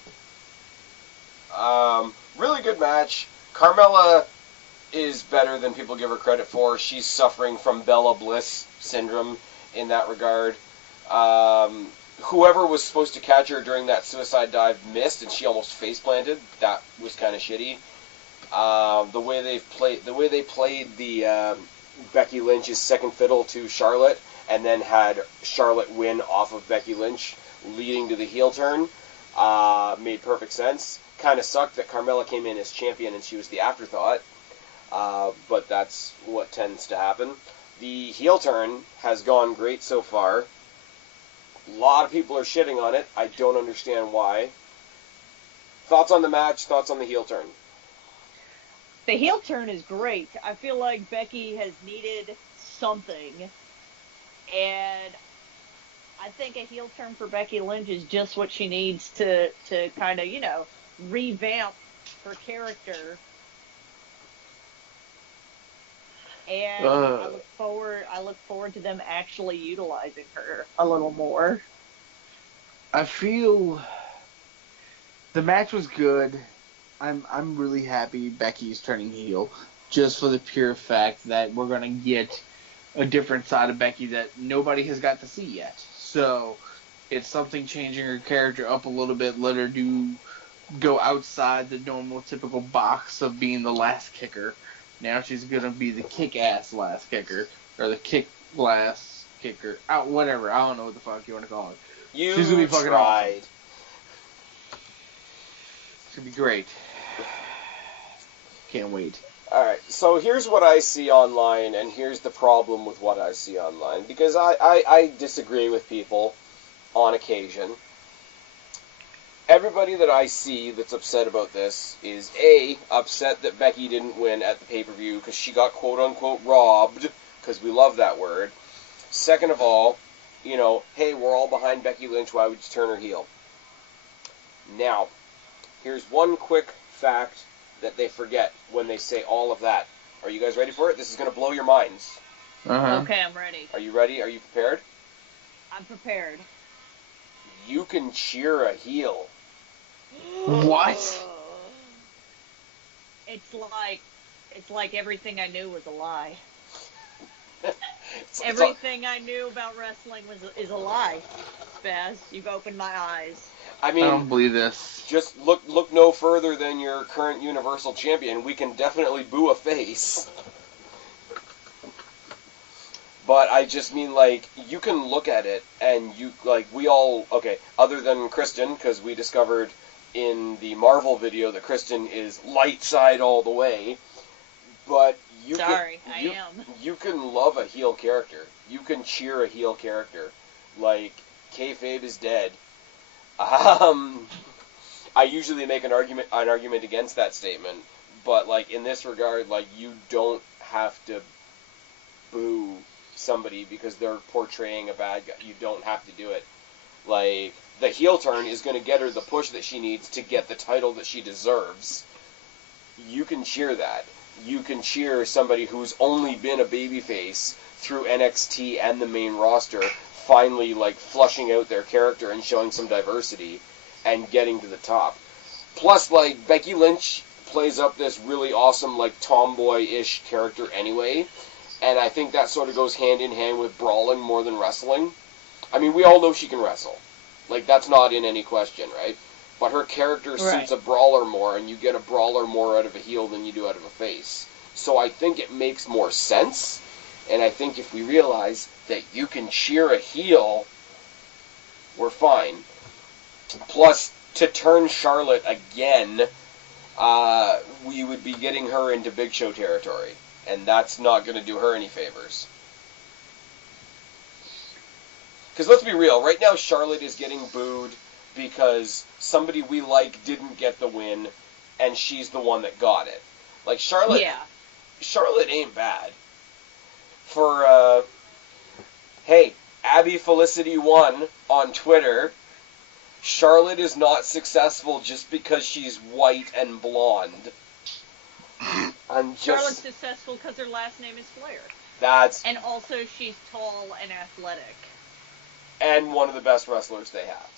Really good match. Carmella is better than people give her credit for. She's suffering from Bella Bliss syndrome in that regard. Whoever was supposed to catch her during that suicide dive missed, and she almost face planted. That was kind of shitty. The way they played the Becky Lynch's second fiddle to Charlotte, and then had Charlotte win off of Becky Lynch, leading to the heel turn, made perfect sense. Kind of sucked that Carmella came in as champion and she was the afterthought, but that's what tends to happen. The heel turn has gone great so far. A lot of people are shitting on it. I don't understand why. Thoughts on the match, thoughts on the heel turn? The heel turn is great. I feel like Becky has needed something, and I think a heel turn for Becky Lynch is just what she needs to kind of, revamp her character. And I look forward to them actually utilizing her a little more. I feel the match was good. I'm really happy Becky's turning heel, just for the pure fact that we're gonna get a different side of Becky that nobody has got to see yet. So it's something changing her character up a little bit, let her go outside the normal typical box of being the last kicker. Now she's gonna be the kick-ass last kicker, or the kick-last kicker, whatever. I don't know what the fuck you want to call it. She's gonna be fucking awesome. It's gonna be great. Can't wait. Alright, so here's what I see online, and here's the problem with what I see online, because I disagree with people on occasion. Everybody that I see that's upset about this is A, upset that Becky didn't win at the pay-per-view because she got quote-unquote robbed, because we love that word. Second of all, hey, we're all behind Becky Lynch, why would you turn her heel? Now, here's one quick fact that they forget when they say all of that. Are you guys ready for it? This is going to blow your minds. Uh-huh. Okay, I'm ready. Are you ready? Are you prepared? I'm prepared. You can cheer a heel. What? It's like everything I knew was a lie. It's Everything I knew about wrestling is a lie. Spaz, you've opened my eyes. I mean, I don't believe this. Just look no further than your current Universal Champion. We can definitely boo a face. But I just mean, you can look at it, and we all, okay, other than Kristen, because we discovered in the Marvel video that Kristen is light side all the way, but you can love a heel character. You can cheer a heel character. Kayfabe is dead. I usually make an argument against that statement, but in this regard, you don't have to boo somebody because they're portraying a bad guy. You don't have to do it. The heel turn is going to get her the push that she needs to get the title that she deserves. You can cheer that. You can cheer somebody who's only been a babyface through NXT and the main roster finally flushing out their character and showing some diversity and getting to the top. Plus, Becky Lynch plays up this really awesome, tomboy-ish character anyway, and I think that sort of goes hand in hand with brawling more than wrestling. I mean, we all know she can wrestle. That's not in any question, right? But her character suits a brawler more, and you get a brawler more out of a heel than you do out of a face. So I think it makes more sense, and I think if we realize that you can cheer a heel, we're fine. Plus, to turn Charlotte again, we would be getting her into Big Show territory, and that's not going to do her any favors. Because let's be real, right now Charlotte is getting booed because somebody we like didn't get the win, and she's the one that got it. Charlotte ain't bad. Hey, Abby Felicity 1 on Twitter Charlotte is not successful just because she's white and blonde. Charlotte's successful because her last name is Flair. And also she's tall and athletic. And one of the best wrestlers they have.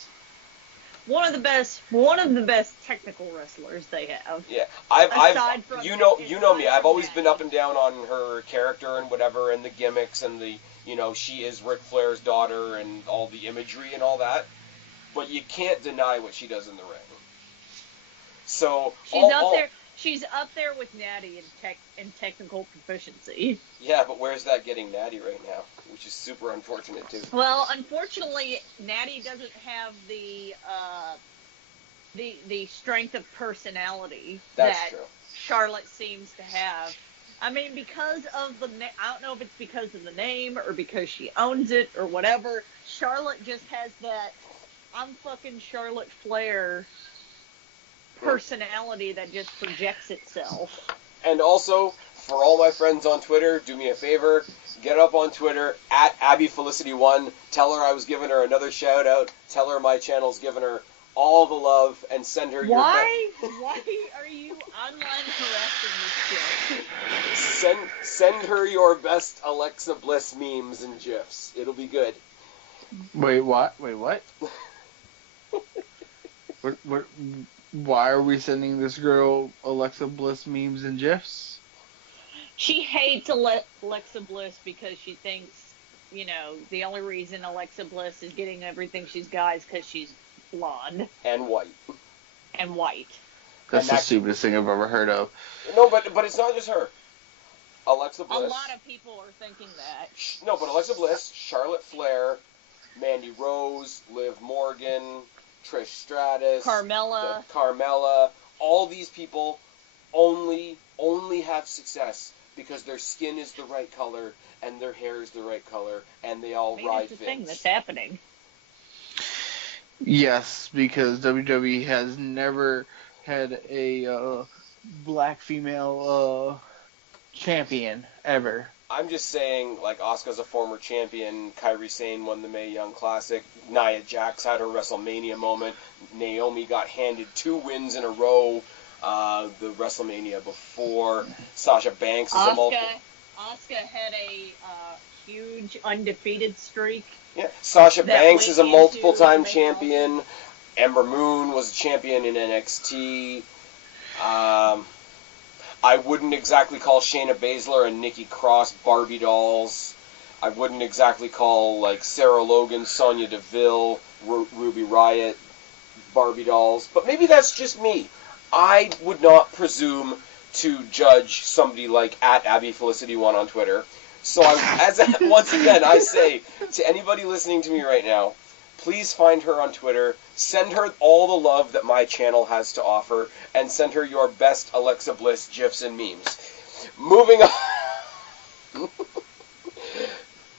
One of the best technical wrestlers they have. Yeah, you know me. I've always been up and down on her character and whatever, and the gimmicks and the, she is Ric Flair's daughter and all the imagery and all that. But you can't deny what she does in the ring. So she's up there with Natty in technical proficiency. Yeah, but where's that getting Natty right now? Which is super unfortunate too. Well, unfortunately, Natty doesn't have the strength of personality that true. Charlotte seems to have. I mean, because of I don't know if it's because of the name or because she owns it or whatever. Charlotte just has that I'm fucking Charlotte Flair personality that just projects itself. And also, for all my friends on Twitter, do me a favor, get up on Twitter, @AbbyFelicity1, tell her I was giving her another shout out, tell her my channel's giving her all the love, and send her Why are you online harassing this chick? Send her your best Alexa Bliss memes and GIFs. It'll be good. Wait, what? Why are we sending this girl Alexa Bliss memes and GIFs? She hates Alexa Bliss because she thinks, the only reason Alexa Bliss is getting everything she's got is because she's blonde. And white. That's the stupidest thing I've ever heard of. No, but it's not just her. Alexa Bliss. A lot of people are thinking that. No, but Alexa Bliss, Charlotte Flair, Mandy Rose, Liv Morgan, Trish Stratus, Carmella, all these people only have success because their skin is the right color and their hair is the right color and they all ride Vince. That's the Vince. thing that's happening. Yes, because WWE has never had a black female champion ever. I'm just saying, like, Asuka's a former champion, Kairi Sane won the Mae Young Classic, Nia Jax had her WrestleMania moment, Naomi got handed 2 wins in a row the WrestleMania before, Sasha Banks is a multiple... Asuka had a huge undefeated streak. Yeah, Sasha Banks is a multiple-time champion, Ember Moon was a champion in NXT, I wouldn't exactly call Shayna Baszler and Nikki Cross Barbie dolls. I wouldn't exactly call, like, Sarah Logan, Sonya Deville, Ruby Riott Barbie dolls. But maybe that's just me. I would not presume to judge somebody like @AbbyFelicity1 on Twitter. So once again, I say to anybody listening to me right now, please find her on Twitter, send her all the love that my channel has to offer, and send her your best Alexa Bliss GIFs and memes. Moving on.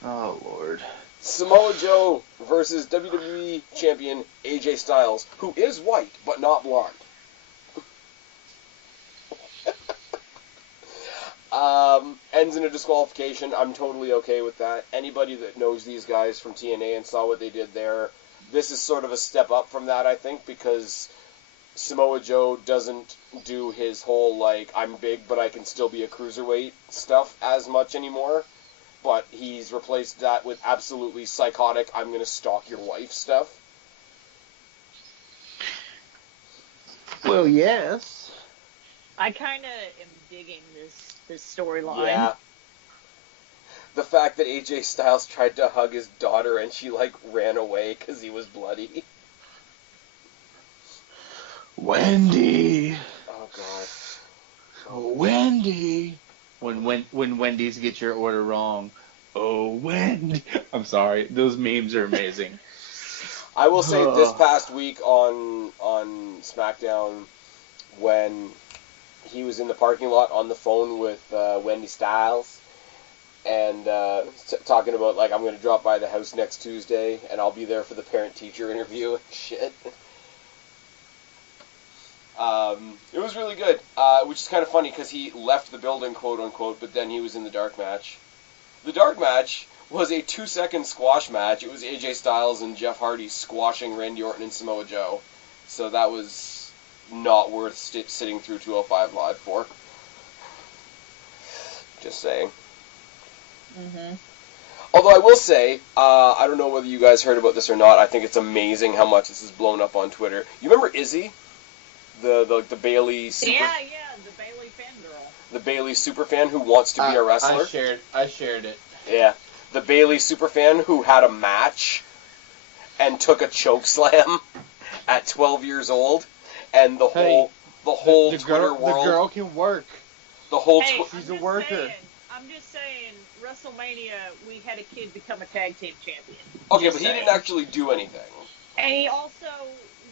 Oh, Lord. Samoa Joe versus WWE Champion AJ Styles, who is white, but not blonde. Ends in a disqualification. I'm totally okay with that. Anybody that knows these guys from TNA and saw what they did there, this is sort of a step up from that, I think, because Samoa Joe doesn't do his whole, like, I'm big but I can still be a cruiserweight stuff as much anymore. But he's replaced that with absolutely psychotic, I'm going to stalk your wife stuff. Well, yes. I kind of am digging this storyline. Yeah. The fact that AJ Styles tried to hug his daughter and she, like, ran away because he was bloody. Wendy. Oh, God. Oh, Wendy. When Wendy's get your order wrong. Oh, Wendy. I'm sorry. Those memes are amazing. I will say this past week on SmackDown, when he was in the parking lot on the phone with Wendy Styles, and talking about, like, I'm going to drop by the house next Tuesday, and I'll be there for the parent-teacher interview and shit. It was really good, which is kind of funny, because he left the building, quote-unquote, but then he was in the dark match. The dark match was a 2-second squash match. It was AJ Styles and Jeff Hardy squashing Randy Orton and Samoa Joe. So that was not worth sitting through 205 Live for. Just saying. Mm-hmm. Although I will say, I don't know whether you guys heard about this or not. I think it's amazing how much this is blown up on Twitter. You remember Izzy, the Bailey super, the Bailey fan girl, the Bailey super fan who wants to be a wrestler. I shared it. Yeah, the Bailey super fan who had a match and took a choke slam at 12 years old, and the whole Twitter world. The girl can work. The whole she's a worker. I'm just saying, WrestleMania, we had a kid become a tag team champion. Okay, but he didn't actually do anything. And he also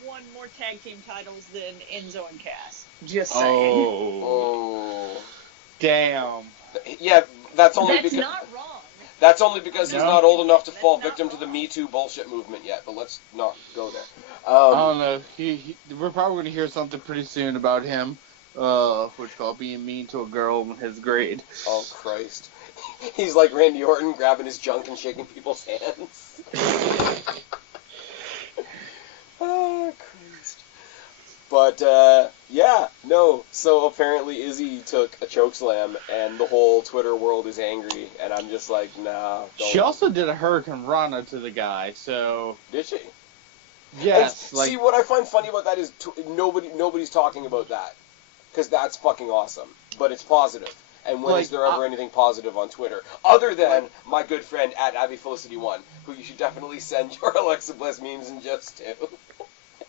won more tag team titles than Enzo and Cass. Just saying. Oh. Damn. Yeah, that's only That's because not wrong. that's only because he's not old enough to fall That's victim not to the wrong. Me Too bullshit movement yet. But let's not go there. I don't know. We're probably going to hear something pretty soon about him. What's called being mean to a girl in his grade. Oh, Christ. He's like Randy Orton grabbing his junk and shaking people's hands. Oh, Christ. But, yeah, no. So apparently Izzy took a chokeslam, and the whole Twitter world is angry, and I'm just like, nah, don't. She also did a Hurricane Rana to the guy, so... Did she? Yes. See, what I find funny about that is nobody's talking about that. Because that's fucking awesome. But it's positive. And when is there ever anything positive on Twitter? Other than my good friend at AbbyFelicity1, who you should definitely send your Alexa Bliss memes and just to.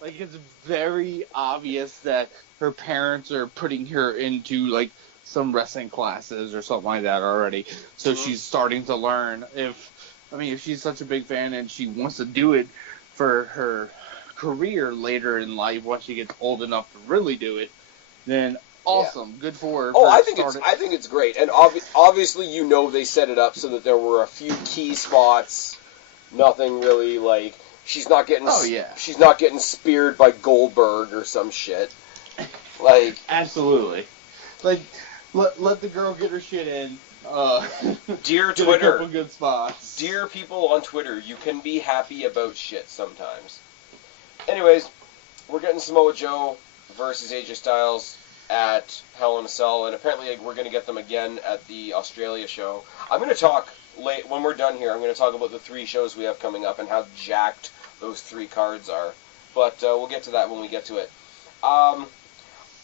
Like, it's very obvious that her parents are putting her into, like, some wrestling classes or something like that already. So she's starting to learn. If she's such a big fan and she wants to do it for her career later in life, once she gets old enough to really do it, then awesome, yeah. Good for her. Oh, I think it's great, and obviously they set it up so that there were a few key spots. Nothing really like she's not getting she's not getting speared by Goldberg or some shit. Like absolutely, like let the girl get her shit in. Dear Twitter, a couple good spots. Dear people on Twitter, you can be happy about shit sometimes. Anyways, we're getting Samoa Joe versus AJ Styles at Hell in a Cell, and apparently we're going to get them again at the Australia show. I'm going to talk when we're done here. I'm going to talk about the 3 shows we have coming up and how jacked those 3 cards are. But we'll get to that when we get to it. I'm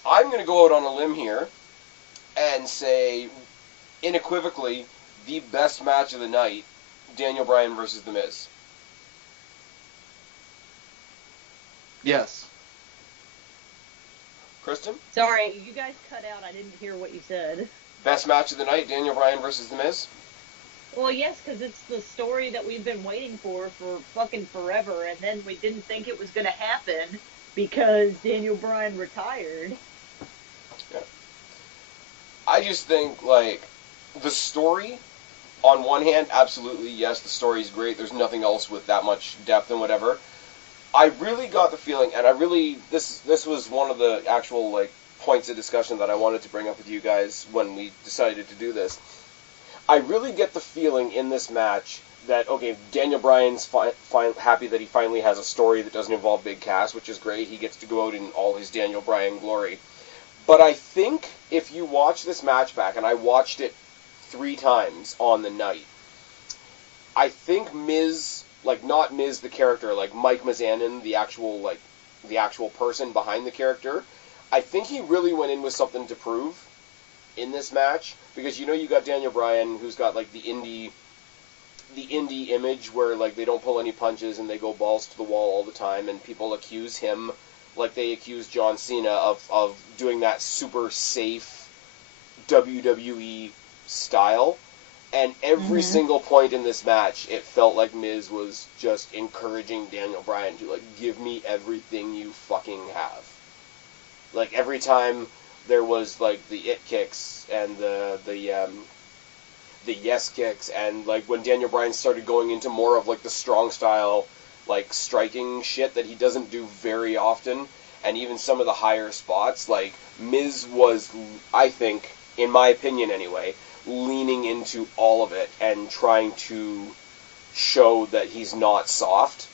going to go out on a limb here and say, unequivocally, the best match of the night, Daniel Bryan versus The Miz. Yes. Kristen? Sorry, you guys cut out. I didn't hear what you said. Best match of the night, Daniel Bryan versus The Miz? Well, yes, because it's the story that we've been waiting for fucking forever, and then we didn't think it was going to happen because Daniel Bryan retired. Yeah. I just think, like, the story, on one hand, absolutely, yes, the story's great. There's nothing else with that much depth and whatever. I really got the feeling, and this was one of the actual, like, points of discussion that I wanted to bring up with you guys when we decided to do this. I really get the feeling in this match that, okay, Daniel Bryan's happy that he finally has a story that doesn't involve Big Cass, which is great. He gets to go out in all his Daniel Bryan glory. But I think if you watch this match back, and I watched it 3 times on the night, I think Miz... like, not Miz the character, like Mike Mizanin, the actual person behind the character, I think he really went in with something to prove in this match, because you got Daniel Bryan, who's got, like, the indie image where, like, they don't pull any punches and they go balls to the wall all the time, and people accuse him, like they accuse John Cena of doing that super safe WWE style. And every single point in this match, it felt like Miz was just encouraging Daniel Bryan to, like, give me everything you fucking have. Like, every time there was, like, the it kicks and the yes kicks, and, like, when Daniel Bryan started going into more of, like, the strong style, like, striking shit that he doesn't do very often, and even some of the higher spots, like, Miz was, I think, in my opinion anyway, leaning into all of it and trying to show that he's not soft.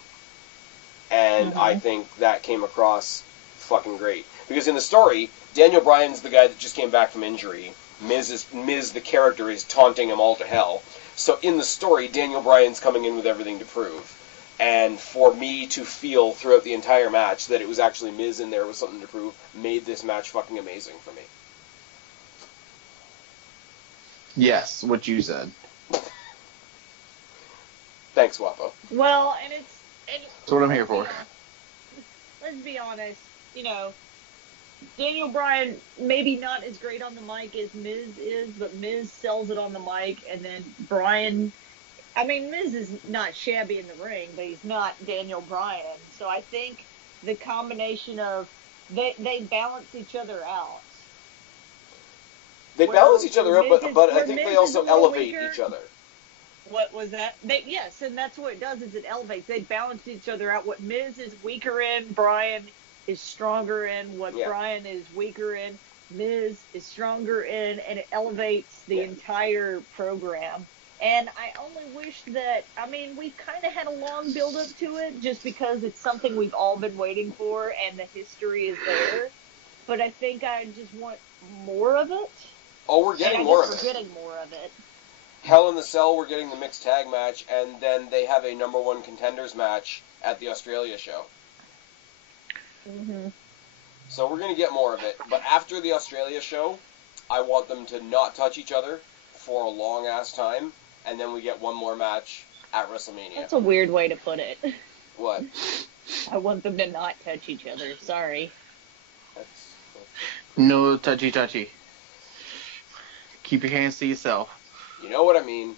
And I think that came across fucking great. Because in the story, Daniel Bryan's the guy that just came back from injury. Miz, the character, is taunting him all to hell. So in the story, Daniel Bryan's coming in with everything to prove. And for me to feel throughout the entire match that it was actually Miz in there with something to prove made this match fucking amazing for me. Yes, what you said. Thanks, Guapo. Well, That's what I'm here for. Let's be honest, Daniel Bryan, maybe not as great on the mic as Miz is, but Miz sells it on the mic, and then Bryan, Miz is not shabby in the ring, but he's not Daniel Bryan. So I think the combination of, they balance each other out. They balance each other out, but I think they also elevate each other. What was that? Yes, and that's what it does, is it elevates. They balance each other out. What Miz is weaker in, Bryan is stronger in. What Bryan is weaker in, Miz is stronger in, and it elevates the entire program. And I only wish that, we've kind of had a long build-up to it, just because it's something we've all been waiting for, and the history is there. But I think I just want more of it. Oh, we're getting more of it. We're getting more of it. Hell in the Cell, we're getting the mixed tag match, and then they have a number one contenders match at the Australia show. Mm-hmm. So we're going to get more of it. But after the Australia show, I want them to not touch each other for a long-ass time, and then we get one more match at WrestleMania. That's a weird way to put it. What? I want them to not touch each other. Sorry. No touchy. Keep your hands to yourself. You know what I mean.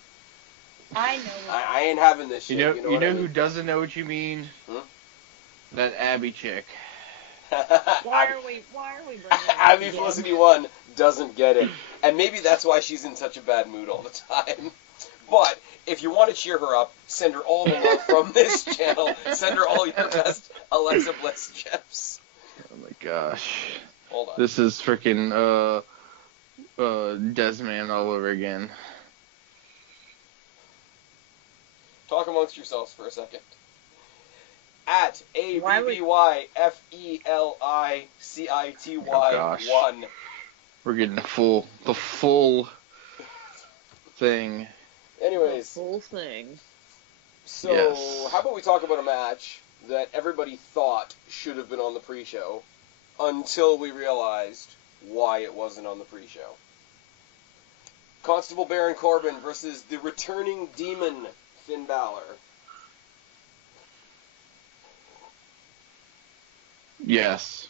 I know. I ain't having this shit. You know who doesn't know what you mean? Hmm? That Abby chick. Why are we bringing that Abby again? Felicity 1 doesn't get it. And maybe that's why she's in such a bad mood all the time. But if you want to cheer her up, send her all the love from this channel. Send her all your best Alexa Bliss gifs. Oh my gosh. Hold on. This is freaking Desman all over again. Talk amongst yourselves for a second. At ABBYFELICITY 1. We're getting the full thing. Anyways. The whole thing. So, Yes. How about we talk about a match that everybody thought should have been on the pre-show until we realized why it wasn't on the pre-show. Constable Baron Corbin versus the returning demon Finn Balor. Yes.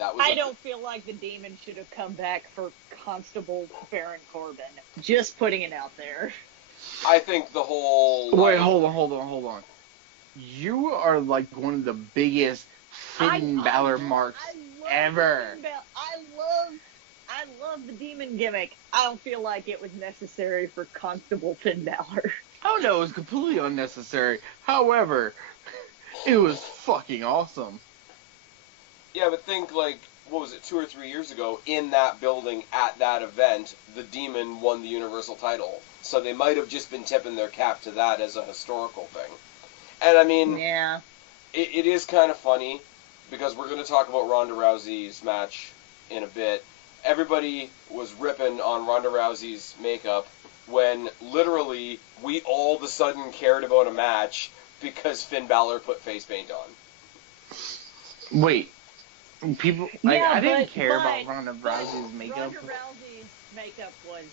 I don't feel like the demon should have come back for Constable Baron Corbin. Just putting it out there. I think the whole... Wait, hold on. You are like one of the biggest Finn Balor marks ever. I love the demon gimmick. I don't feel like it was necessary for Constable Finn Balor. Oh no, it was completely unnecessary. However, it was fucking awesome. Yeah, but think, like, what was it, 2 or 3 years ago, in that building, at that event, the Demon won the Universal title. So they might have just been tipping their cap to that as a historical thing. And, I mean, yeah, it is kind of funny, because we're going to talk about Ronda Rousey's match in a bit. Everybody was ripping on Ronda Rousey's makeup when, literally, we all of a sudden cared about a match because Finn Balor put face paint on. Wait. People, yeah, I didn't care about Ronda Rousey's makeup. Ronda Rousey's makeup was.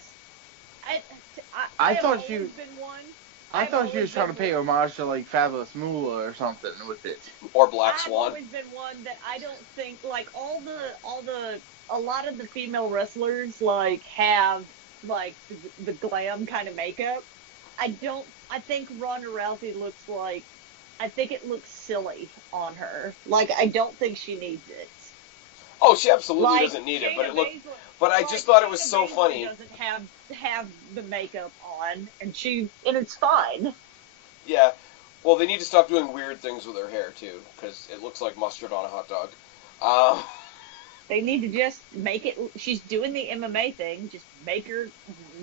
I have thought she. always been one. I thought she was trying to pay homage to like Fabulous Moolah or something with it. Or Black Swan. I've always been one that I don't think like a lot of the female wrestlers like have like the glam kind of makeup. I think Ronda Rousey looks like. I think it looks silly on her. Like, I don't think she needs it. Oh, she absolutely like, doesn't need it, but it looked. Baszler, But I just thought it was so Baszler funny. Doesn't have the makeup on, and it's fine. Yeah. Well, they need to stop doing weird things with her hair too, because it looks like mustard on a hot dog. They need to just make it. She's doing the MMA thing. Just make it.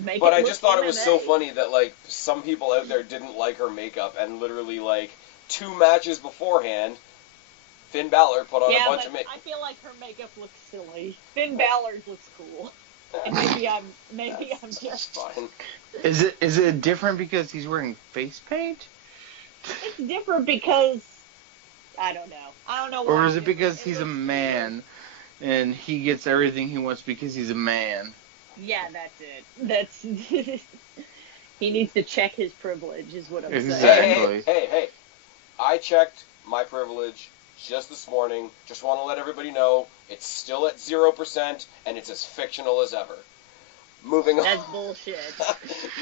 But I just thought MMA. it was so funny that like some people out there didn't like her makeup, and literally like 2 matches beforehand, Finn Balor put on a bunch of makeup. I feel like her makeup looks silly. Finn Balor's looks cool. And maybe I'm just fine. Is it different because he's wearing face paint? It's different because I don't know. Why. Or is it because he's a man and he gets everything he wants because he's a man? Yeah, that's it. That's he needs to check his privilege, is what I'm saying. Exactly. Hey! I checked my privilege just this morning. Just want to let everybody know it's still at 0% and it's as fictional as ever. Moving on. That's bullshit.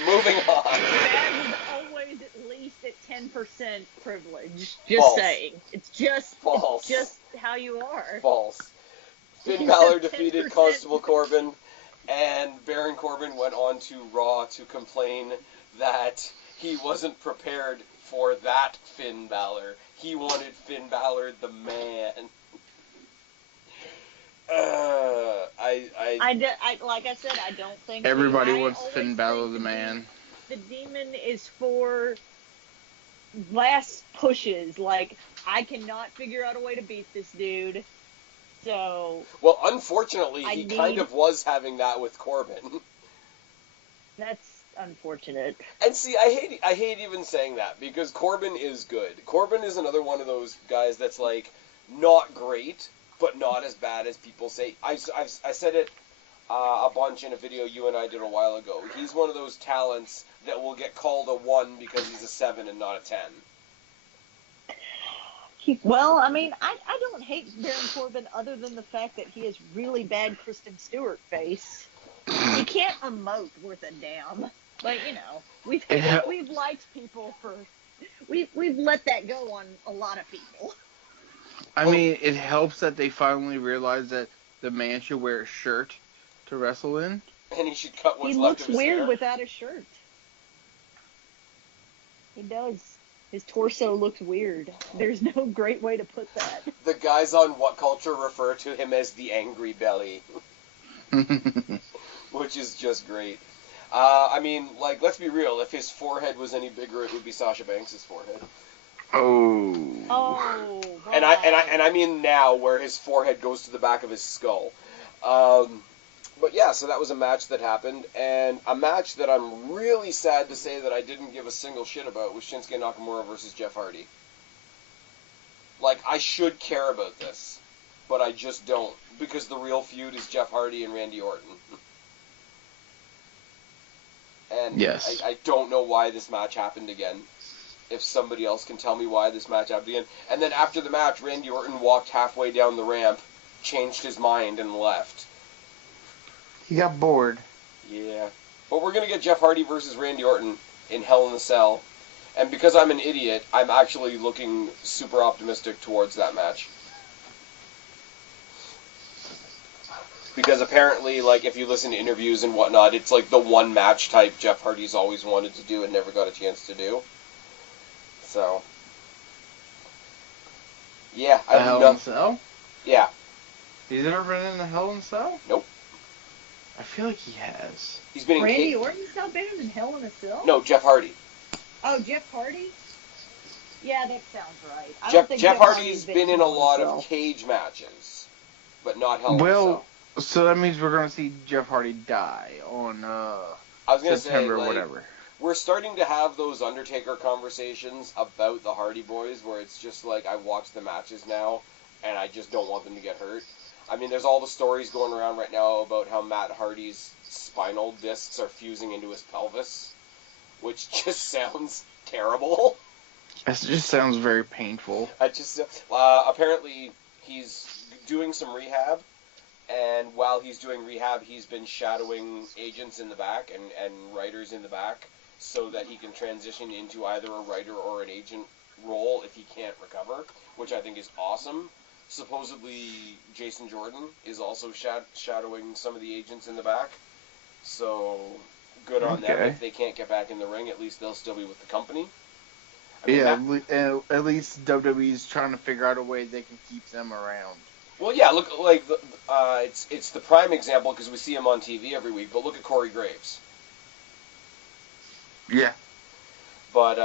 Moving on. Spaz is always at least at 10% privilege. Just False. saying. It's just False. It's just how you are. False. Finn He's Balor at defeated 10%. Constable Corbin, and Baron Corbin went on to Raw to complain that he wasn't prepared for that Finn Balor. He wanted Finn Balor the man. Like I said, I don't think Everybody I wants always Finn think Balor the man. The demon is for last pushes. Like, I cannot figure out a way to beat this dude. So Well, unfortunately, he kind of was having that with Corbin. That's unfortunate. And see, I hate even saying that because Corbin is good. Corbin is another one of those guys that's like not great, but not as bad as people say. I said it a bunch in a video you and I did a while ago. He's one of those talents that will get called a 1 because he's a 7 and not a 10. Well, I mean, I don't hate Baron Corbin other than the fact that he has really bad Kristen Stewart face. He can't emote worth a damn. But you know, we've liked people for we've let that go on a lot of people. I mean, it helps that they finally realize that the man should wear a shirt to wrestle in. And he should cut what's He left looks of his weird hair. without a shirt. He does. His torso looks weird. There's no great way to put that. The guys on What Culture refer to him as the Angry Belly. Which is just great. I mean, like, let's be real. If his forehead was any bigger, it would be Sasha Banks' forehead. Oh. And I mean now, where his forehead goes to the back of his skull. But yeah, so that was a match that happened, and a match that I'm really sad to say that I didn't give a single shit about was Shinsuke Nakamura versus Jeff Hardy. Like, I should care about this, but I just don't, because the real feud is Jeff Hardy and Randy Orton. And yes. I don't know why this match happened again. If somebody else can tell me why this match happened again. And then after the match, Randy Orton walked halfway down the ramp, changed his mind, and left. He got bored. Yeah. But we're going to get Jeff Hardy versus Randy Orton in Hell in a Cell. And because I'm an idiot, I'm actually looking super optimistic towards that match. Because apparently, like, if you listen to interviews and whatnot, it's like the one match type Jeff Hardy's always wanted to do and never got a chance to do. So. Yeah, I Hell in a Cell? Yeah. He's ever been in the Hell in a Cell? Nope. I feel like he has. He's been in Randy Orton's not been in Hell in a Cell? No, Jeff Hardy. Oh, Jeff Hardy? Yeah, that sounds right. Jeff Hardy's been in a lot of cage matches, but not Hell in a Cell. So that means we're going to see Jeff Hardy die on September or whatever. We're starting to have those Undertaker conversations about the Hardy Boys where it's just like, I watch the matches now, and I just don't want them to get hurt. I mean, there's all the stories going around right now about how Matt Hardy's spinal discs are fusing into his pelvis, which just sounds terrible. It just sounds very painful. Apparently, he's doing some rehab, and while he's doing rehab, he's been shadowing agents in the back and writers in the back so that he can transition into either a writer or an agent role if he can't recover, which I think is awesome. Supposedly, Jason Jordan is also shadowing some of the agents in the back. So, good on them. If they can't get back in the ring, at least they'll still be with the company. I mean, at least WWE's trying to figure out a way they can keep them around. Well, yeah, look, like, it's the prime example because we see him on TV every week, but look at Corey Graves. Yeah. But,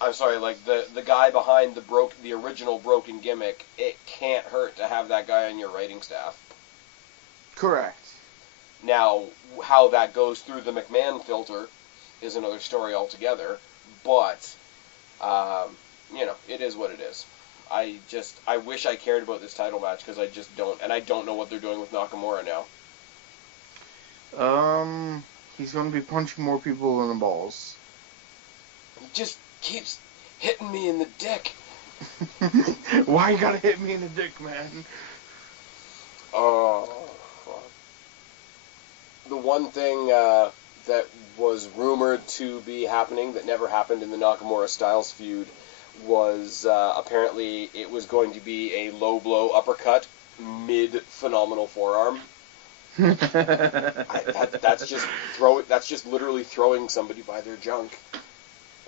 I'm sorry, like, the guy behind the original broken gimmick, it can't hurt to have that guy on your writing staff. Correct. Now, how that goes through the McMahon filter is another story altogether, but, it is what it is. I wish I cared about this title match because I just don't, and I don't know what they're doing with Nakamura now. He's going to be punching more people in the balls. He just keeps hitting me in the dick. Why you gotta hit me in the dick, man? Oh, fuck. The one thing that was rumored to be happening that never happened in the Nakamura-Styles feud was apparently it was going to be a low blow uppercut mid-phenomenal forearm. That's just literally throwing somebody by their junk.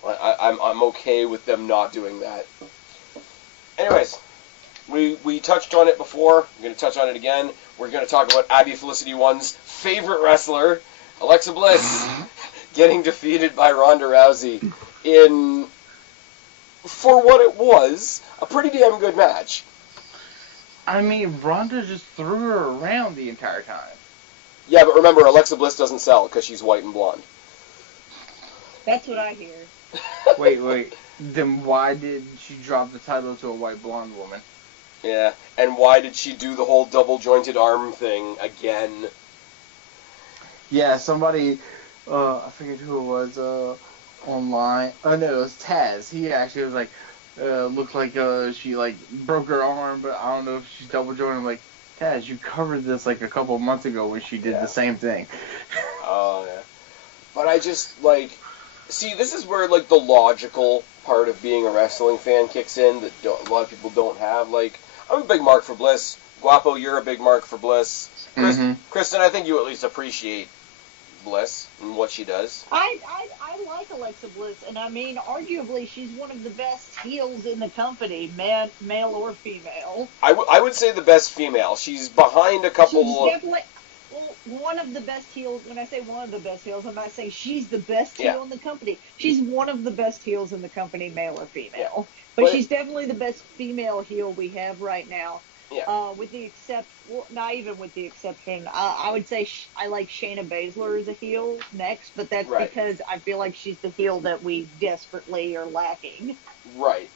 I'm okay with them not doing that. Anyways, we touched on it before. We're going to touch on it again. We're going to talk about Abby Felicity One's favorite wrestler, Alexa Bliss, getting defeated by Ronda Rousey in, for what it was, a pretty damn good match. I mean, Ronda just threw her around the entire time. Yeah, but remember, Alexa Bliss doesn't sell because she's white and blonde. That's what I hear. Wait. Then why did she drop the title to a white blonde woman? Yeah, and why did she do the whole double-jointed arm thing again? Yeah, somebody, I forget who it was, online. Oh, no, it was Taz. He actually was like, looked like she, like, broke her arm, but I don't know if she's double-jointed. I'm like, Taz, you covered this, like, a couple of months ago when she did the same thing. Oh, yeah. But I just, like... See, this is where, like, the logical part of being a wrestling fan kicks in that a lot of people don't have. Like, I'm a big mark for Bliss. Guapo, you're a big mark for Bliss. Kristen, I think you at least appreciate Bliss and what she does. I like Alexa Bliss, and I mean, arguably, she's one of the best heels in the company, male or female. I would say the best female. She's behind a couple... She's definitely... Well, one of the best heels, when I say one of the best heels, I'm not saying she's the best heel in the company. She's one of the best heels in the company, male or female. Yeah. But she's definitely the best female heel we have right now. Yeah. With the not even with the exception, I would say I like Shayna Baszler as a heel next, but that's because I feel like she's the heel that we desperately are lacking. Right.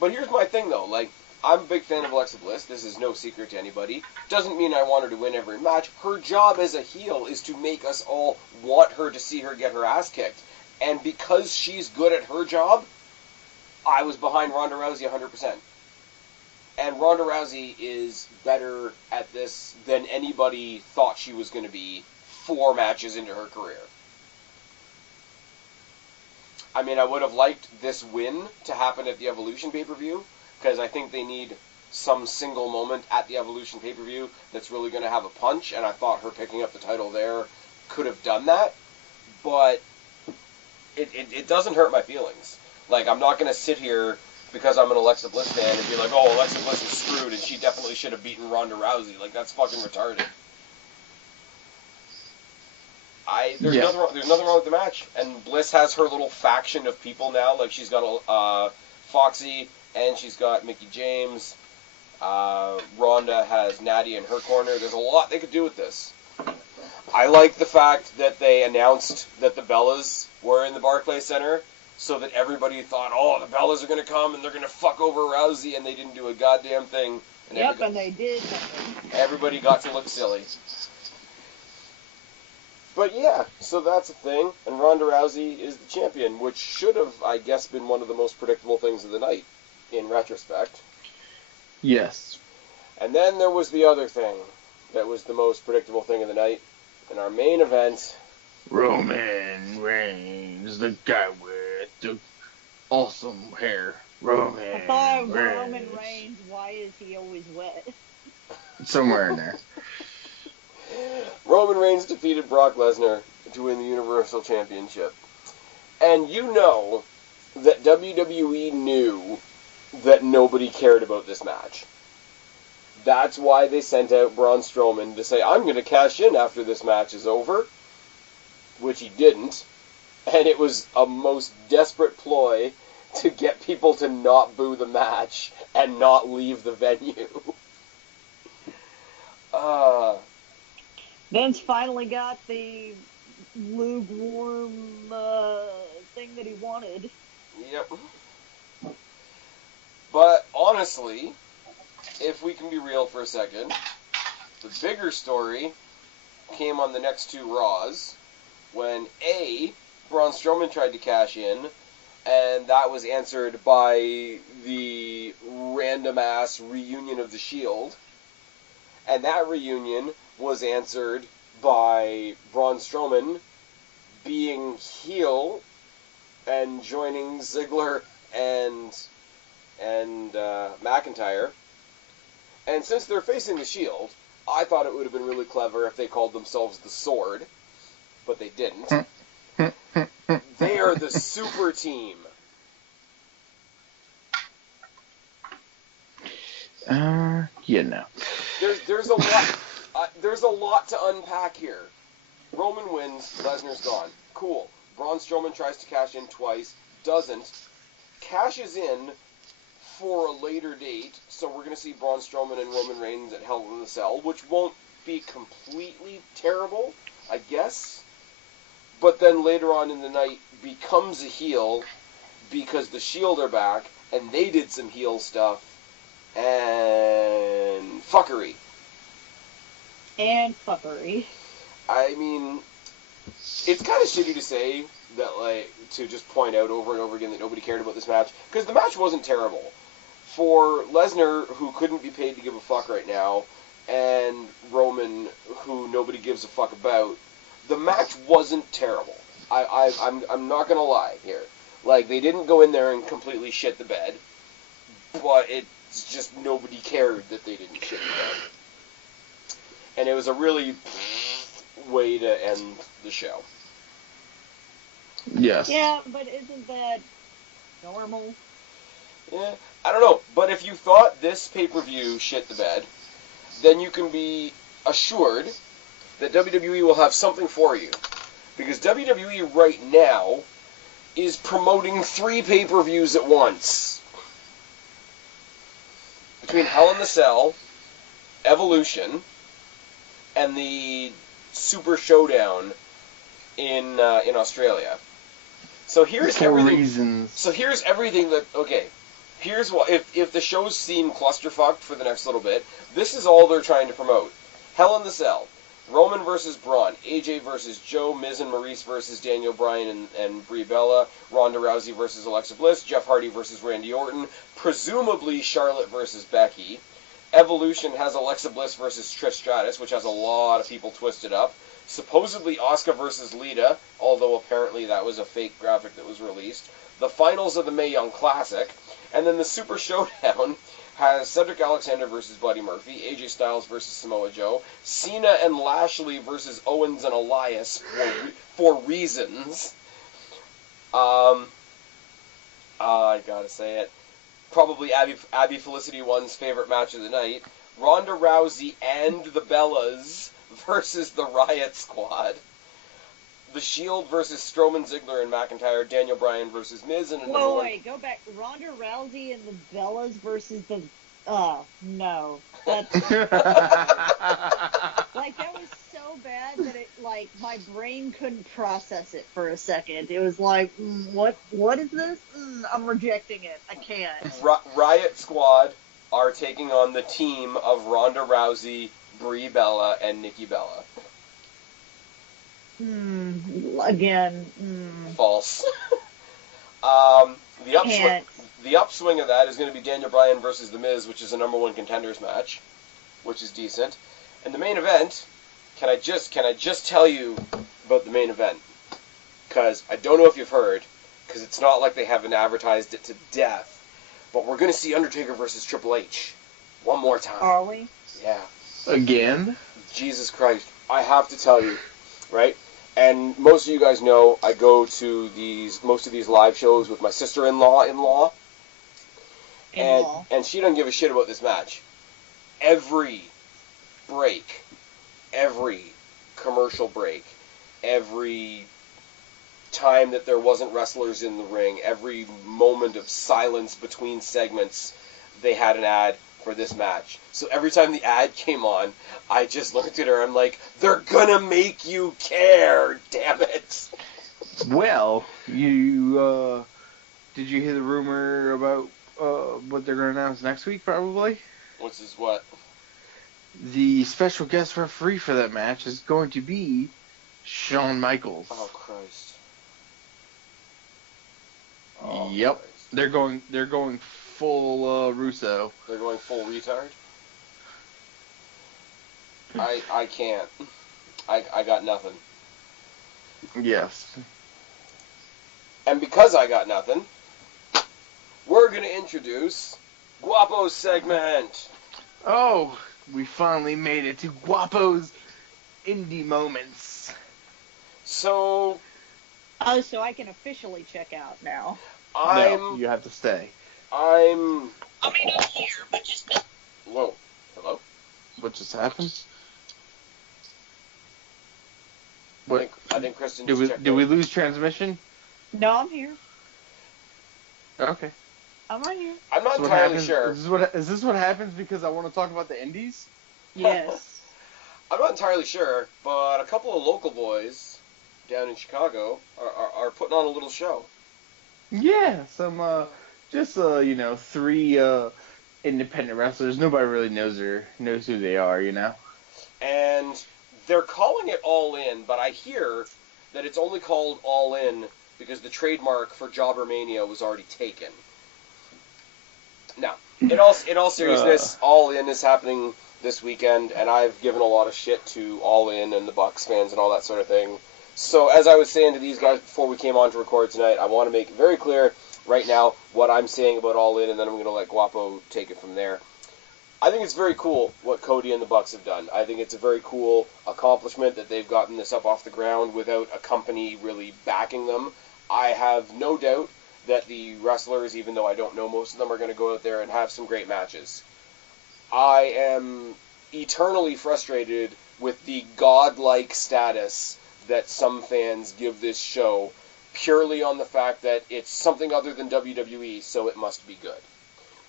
But here's my thing, though. Like, I'm a big fan of Alexa Bliss. This is no secret to anybody. Doesn't mean I want her to win every match. Her job as a heel is to make us all want her to see her get her ass kicked. And because she's good at her job, I was behind Ronda Rousey 100%. And Ronda Rousey is better at this than anybody thought she was going to be 4 matches into her career. I mean, I would have liked this win to happen at the Evolution pay-per-view, because I think they need some single moment at the Evolution pay-per-view that's really going to have a punch, and I thought her picking up the title there could have done that, but it doesn't hurt my feelings. Like, I'm not going to sit here because I'm an Alexa Bliss fan and be like, oh, Alexa Bliss is screwed and she definitely should have beaten Ronda Rousey. Like, that's fucking retarded. There's nothing wrong with the match, and Bliss has her little faction of people now. Like, she's got Foxy, and she's got Mickie James. Ronda has Natty in her corner. There's a lot they could do with this. I like the fact that they announced that the Bellas were in the Barclays Center, so that everybody thought, oh, the Bellas are going to come and they're going to fuck over Rousey, and they didn't do a goddamn thing. And and they did. Everybody got to look silly. But yeah, so that's a thing, and Ronda Rousey is the champion, which should have, I guess, been one of the most predictable things of the night, in retrospect. Yes. And then there was the other thing that was the most predictable thing of the night. In our main event... Roman Reigns, the guy with the awesome hair. Roman Reigns, why is he always wet? Somewhere in there. Roman Reigns defeated Brock Lesnar to win the Universal Championship. And you know that WWE knew that nobody cared about this match. That's why they sent out Braun Strowman to say, I'm going to cash in after this match is over, which he didn't. And it was a most desperate ploy to get people to not boo the match and not leave the venue. Vince finally got the lukewarm thing that he wanted. Yep. But honestly, if we can be real for a second, the bigger story came on the next two Raws when Braun Strowman tried to cash in, and that was answered by the random-ass reunion of the Shield. And that reunion was answered by Braun Strowman being heel and joining Ziggler and McIntyre. And since they're facing the Shield, I thought it would have been really clever if they called themselves the Sword, but they didn't. They are the super team. You know. There's a lot. There's a lot to unpack here. Roman wins, Lesnar's gone. Cool. Braun Strowman tries to cash in twice, doesn't. Cashes in for a later date, so we're going to see Braun Strowman and Roman Reigns at Hell in the Cell, which won't be completely terrible, I guess. But then later on in the night becomes a heel because the Shield are back, and they did some heel stuff, and fuckery. And fuckery. I mean, it's kind of shitty to say that, like, to just point out over and over again that nobody cared about this match, because the match wasn't terrible. For Lesnar, who couldn't be paid to give a fuck right now, and Roman, who nobody gives a fuck about, the match wasn't terrible. I'm not gonna lie here. Like, they didn't go in there and completely shit the bed, but it's just nobody cared that they didn't shit the bed. And it was a really way to end the show. Yes. Yeah, but isn't that normal? Yeah, I don't know. But if you thought this pay-per-view shit the bed, then you can be assured that WWE will have something for you. Because WWE right now is promoting 3 pay-per-views at once. Between Hell in the Cell, Evolution, and the Super Showdown in Australia. So here's everything. Reasons. So here's everything that. Okay, here's what. If the shows seem clusterfucked for the next little bit, this is all they're trying to promote. Hell in the Cell, Roman versus Braun, AJ versus Joe, Miz and Maurice versus Daniel Bryan and Brie Bella, Ronda Rousey versus Alexa Bliss, Jeff Hardy versus Randy Orton, presumably Charlotte versus Becky. Evolution has Alexa Bliss versus Trish Stratus, which has a lot of people twisted up. Supposedly Asuka versus Lita, although apparently that was a fake graphic that was released. The finals of the Mae Young Classic. And then the Super Showdown has Cedric Alexander versus Buddy Murphy, AJ Styles versus Samoa Joe, Cena and Lashley versus Owens and Elias for reasons. I gotta say it. Probably Abby Felicity One's favorite match of the night. Ronda Rousey and the Bellas versus the Riot Squad. The Shield versus Strowman, Ziggler, and McIntyre. Daniel Bryan versus Miz and Whoa, wait, go back. Ronda Rousey and the Bellas versus the... no. That's... like, that was so bad that it, like, my brain couldn't process it for a second. It was like, what is this? I'm rejecting it. I can't. Riot Squad are taking on the team of Ronda Rousey, Brie Bella, and Nikki Bella. Again. False. The upswing of that is going to be Daniel Bryan versus The Miz, which is a number 1 contenders match, which is decent. And the main event, can I just tell you about the main event? Because I don't know if you've heard, because it's not like they haven't advertised it to death, but we're going to see Undertaker versus Triple H one more time. Are we? Yeah. Again? Jesus Christ. I have to tell you, right? And most of you guys know I go to most of these live shows with my sister-in-law, and she doesn't give a shit about this match. every break, every commercial break, every time that there wasn't wrestlers in the ring, every moment of silence between segments, they had an ad for this match. So every time the ad came on, I just looked at her, I'm like, they're gonna make you care, damn it. Well, you, did you hear the rumor about what they're going to announce next week, probably? What's this, what? The special guest referee for that match is going to be Shawn Michaels. Oh, Christ. Yep. Christ. They're going full Russo. They're going full retard? I can't. I got nothing. Yes. And because I got nothing, we're going to introduce Guapo's segment. Oh, we finally made it to Guapo's indie moments. So... Oh, so I can officially check out now. No, you have to stay. I mean, I'm here, but just... Whoa. Hello? What just happened? I think Kristen did just we lose transmission? No, I'm here. Okay. I'm right here. I'm not entirely sure. Is this what happens because I want to talk about the indies? Yes. I'm not entirely sure, but a couple of local boys down in Chicago are putting on a little show. Yeah, some three independent wrestlers. Nobody really knows who they are, And they're calling it All In, but I hear that it's only called All In because the trademark for Jobbermania was already taken. Now, in all seriousness, All In is happening this weekend, and I've given a lot of shit to All In and the Bucks fans and all that sort of thing. So, as I was saying to these guys before we came on to record tonight, I want to make it very clear right now what I'm saying about All In, and then I'm going to let Guapo take it from there. I think it's very cool what Cody and the Bucks have done. I think it's a very cool accomplishment that they've gotten this up off the ground without a company really backing them. I have no doubt that the wrestlers, even though I don't know most of them, are going to go out there and have some great matches. I am eternally frustrated with the godlike status that some fans give this show purely on the fact that it's something other than WWE, so it must be good.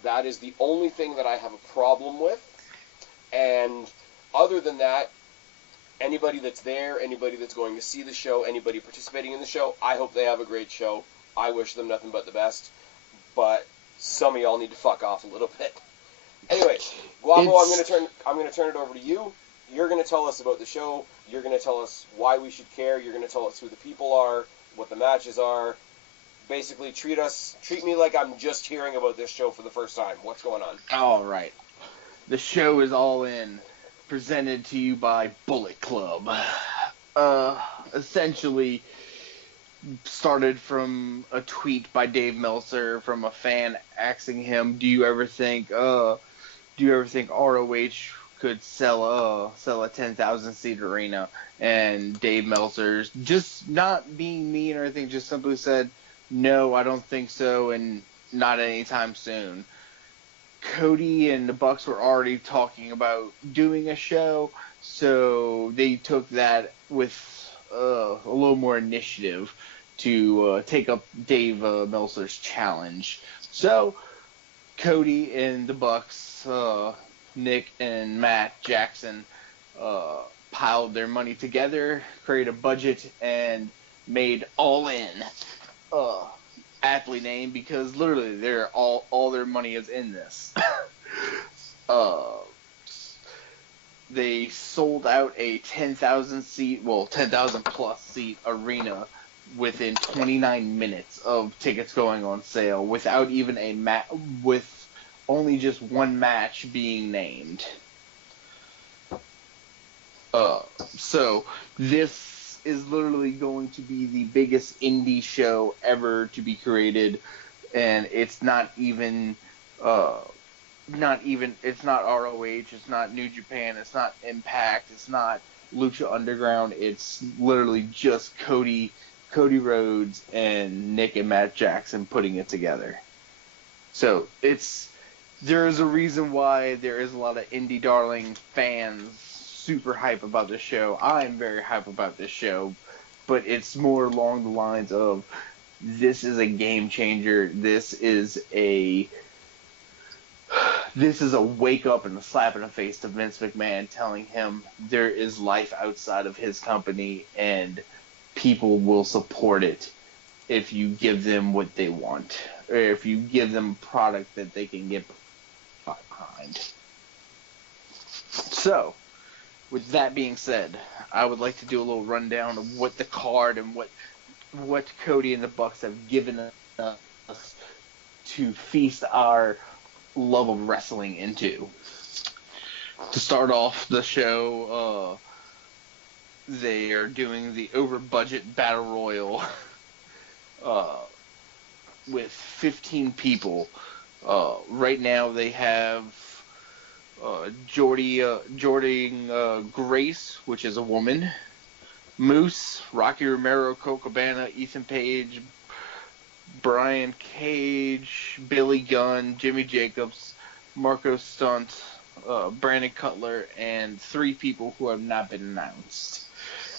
That is the only thing that I have a problem with. And other than that, anybody that's there, anybody that's going to see the show, anybody participating in the show, I hope they have a great show. I wish them nothing but the best. But some of y'all need to fuck off a little bit. Anyway, Guapo, I'm gonna turn it over to you. You're gonna tell us about the show. You're gonna tell us why we should care. You're gonna tell us who the people are, what the matches are. Basically, treat me like I'm just hearing about this show for the first time. What's going on? All right. The show is All In, presented to you by Bullet Club. Essentially started from a tweet by Dave Meltzer from a fan asking him, "Do you ever think ROH could sell a 10,000 seat arena?" And Dave Meltzer's, just not being mean or anything, just simply said, "No, I don't think so, and not anytime soon." Cody and the Bucks were already talking about doing a show, so they took that with a little more initiative to take up Dave Meltzer's challenge. So Cody and the Bucks, Nick and Matt Jackson, piled their money together, created a budget, and made All In. Aptly named because literally they're all their money is in this. They sold out a 10,000 plus seat arena within 29 minutes of tickets going on sale, without even with only just one match being named. So this is literally going to be the biggest indie show ever to be created, and it's not even it's not ROH, it's not New Japan, it's not Impact, it's not Lucha Underground, it's literally just Cody Rhodes and Nick and Matt Jackson putting it together. So it's there is a reason why there is a lot of indie darling fans super hype about this show. I'm very hype about this show, but it's more along the lines of this is a game changer. This is a wake up and a slap in the face to Vince McMahon, telling him there is life outside of his company and people will support it if you give them what they want, or if you give them a product that they can get behind. So, with that being said, I would like to do a little rundown of what the card and what Cody and the Bucks have given us to feast our love of wrestling into. To start off the show, they are doing the over-budget Battle Royal with 15 people. Right now they have Jordan Grace, which is a woman, Moose, Rocky Romero, Colt Cabana, Ethan Page, Brian Cage, Billy Gunn, Jimmy Jacobs, Marco Stunt, Brandon Cutler, and 3 people who have not been announced.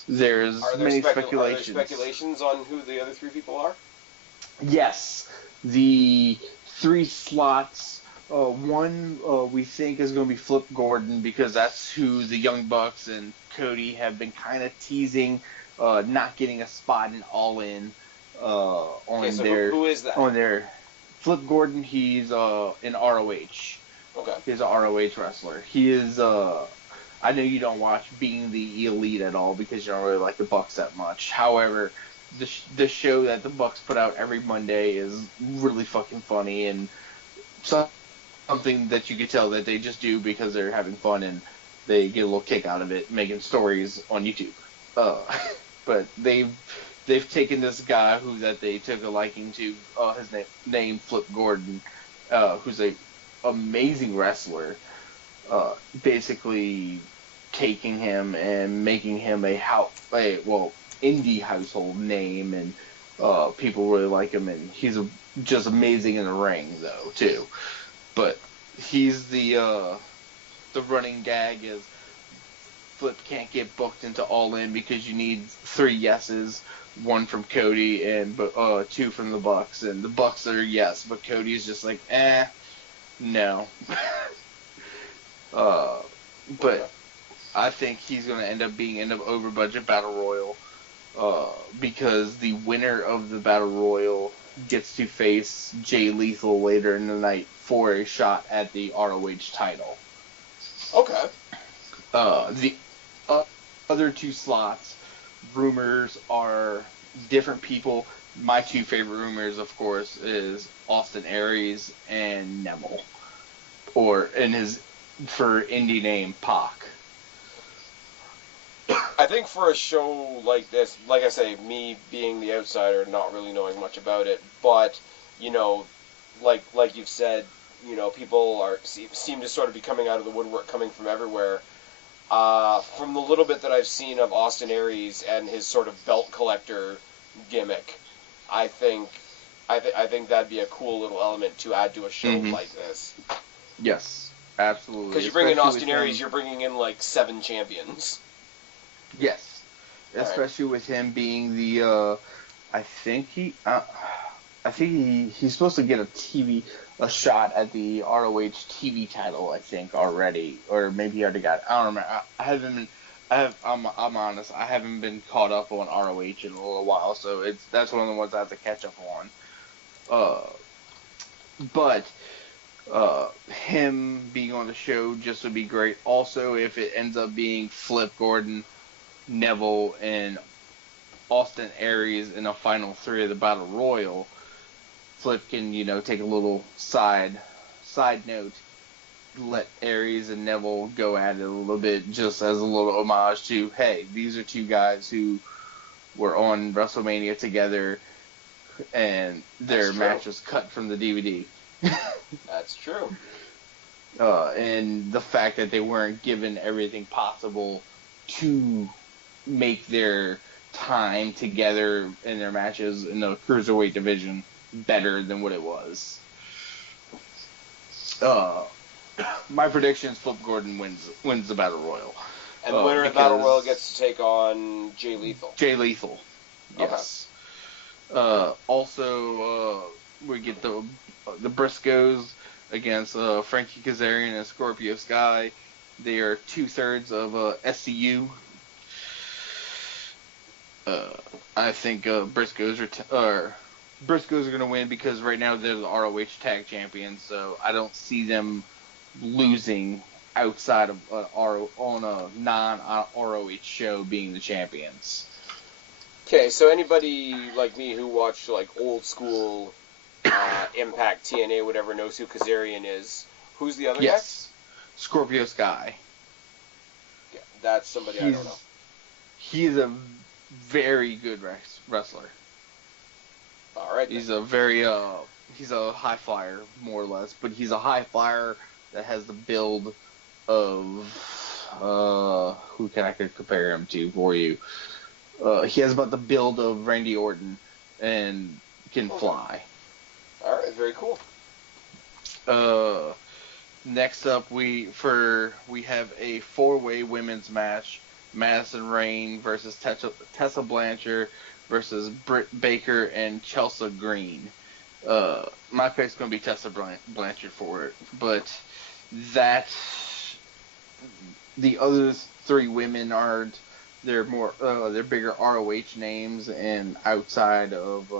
There's many speculations. Are there speculations on who the other 3 people are? Yes. The 3 slots, one we think is going to be Flip Gordon, because that's who the Young Bucks and Cody have been kind of teasing, not getting a spot in All In. Who is that? On their Flip Gordon, he's in ROH. Okay. He's a ROH wrestler. He is. I know you don't watch Being the Elite at all because you don't really like the Bucks that much. However, the show that the Bucks put out every Monday is really fucking funny and something that you could tell that they just do because they're having fun and they get a little kick out of it, making stories on YouTube. But they've taken this guy that they took a liking to, his name Flip Gordon, who's a amazing wrestler, basically taking him and making him a indie household name, and people really like him, and he's just amazing in the ring though too. But he's the running gag is Flip can't get booked into All In because you need 3 yeses, 1 from Cody and 2 from the Bucks, and the Bucks are yes, but Cody's just like no. But I think he's going to end up being over budget Battle Royal, because the winner of the Battle Royal gets to face Jay Lethal later in the night for a shot at the ROH title. Okay. The other 2 slots, rumors are different people. My 2 favorite rumors, of course, is Austin Aries and Neville, or for indie name Pac. I think for a show like this, like I say, me being the outsider, not really knowing much about it, but like you've said, people seem to sort of be coming out of the woodwork, coming from everywhere. From the little bit that I've seen of Austin Aries and his sort of belt collector gimmick, I think that'd be a cool little element to add to a show like this. Yes, absolutely. Because you bring in Austin Aries, you're bringing in like 7 champions. Yes, especially with him being the. I think he's supposed to get a shot at the ROH TV title, I think, already, or maybe he already got it. I don't remember. I'm honest. I haven't been caught up on ROH in a little while, so that's one of the ones I have to catch up on. But him being on the show just would be great. Also, if it ends up being Flip Gordon, Neville, and Austin Aries in the final 3 of the Battle Royal, Flip can, take a little side note, let Aries and Neville go at it a little bit, just as a little homage to, hey, these are 2 guys who were on WrestleMania together, and their match was cut from the DVD. That's true. And the fact that they weren't given everything possible to make their time together in their matches in the Cruiserweight division better than what it was. My prediction is Flip Gordon wins the Battle Royal. And the winner of the Battle Royal gets to take on Jay Lethal. Jay Lethal. Yes. Okay. Also, we get the Briscoes against Frankie Kazarian and Scorpio Sky. They are 2/3 of SCU. I think Briscoes are going to win because right now they're the ROH Tag Champions, so I don't see them losing outside of on a non-ROH show being the champions. Okay, so anybody like me who watched like old school Impact, TNA, whatever, knows who Kazarian is. Who's the other guy? Yes, Scorpio Sky. Yeah, that's somebody I don't know. He's a very good wrestler. All right. He's a very he's a high flyer more or less, but he's a high flyer that has the build of who can I compare him to for you? He has about the build of Randy Orton and can fly. All right, very cool. Next up, we have a 4-way women's match: Madison Rayne versus Tessa Blanchard versus Britt Baker and Chelsea Green. My pick's gonna be Tessa Blanchard for it, but the other 3 women aren't. They're bigger ROH names and outside of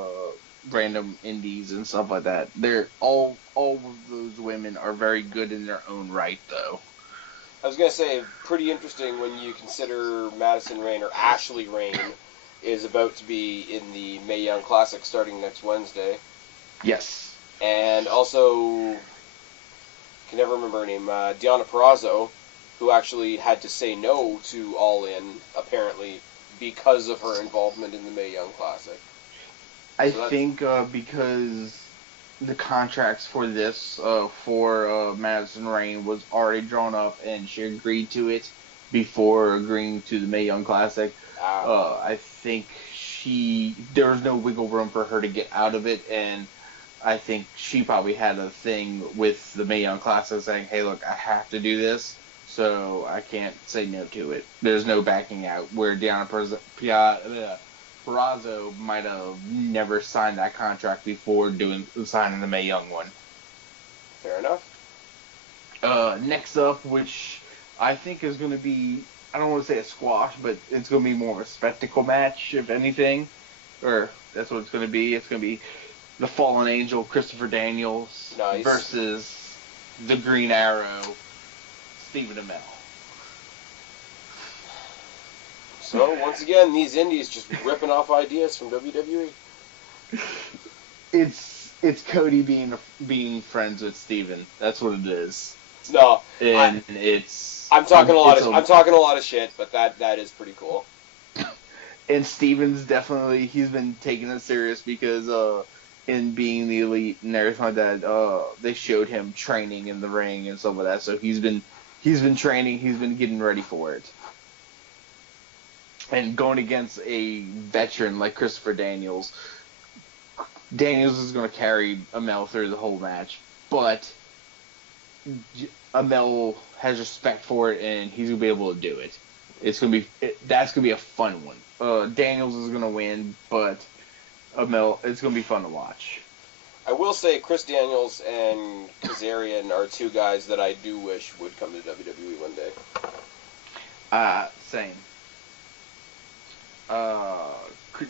random indies and stuff like that. They're all of those women are very good in their own right, though. I was gonna say, pretty interesting when you consider Madison Rayne or Ashley Rayne is about to be in the Mae Young Classic starting next Wednesday. Yes. And also, can never remember her name, Deonna Purrazzo, who actually had to say no to All In, apparently, because of her involvement in the Mae Young Classic. I think because the contracts for this, for Madison Rayne was already drawn up and she agreed to it before agreeing to the Mae Young Classic. I think there was no wiggle room for her to get out of it, and I think she probably had a thing with the Mae Young Classic saying, hey, look, I have to do this, so I can't say no to it. There's no backing out, where Deonna Purrazzo might have never signed that contract before signing the Mae Young one. Fair enough. Next up, which I think is going to be, I don't want to say a squash, but it's going to be more of a spectacle match, if anything. Or that's what it's going to be. It's going to be the Fallen Angel, Christopher Daniels, versus the Green Arrow, Stephen Amell. So, once again, these indies just ripping off ideas from WWE. It's Cody being friends with Steven. That's what it is. No, and I'm talking a lot of shit, but that is pretty cool. And Steven's definitely, he's been taking it serious because in being the elite and everything like that, they showed him training in the ring and stuff like that. So he's been training, he's been getting ready for it. And going against a veteran like Christopher Daniels is going to carry Amell through the whole match, but Amell has respect for it, and he's going to be able to do it. That's going to be a fun one. Daniels is going to win, but Amell, it's going to be fun to watch. I will say Chris Daniels and Kazarian are 2 guys that I do wish would come to WWE one day. Same.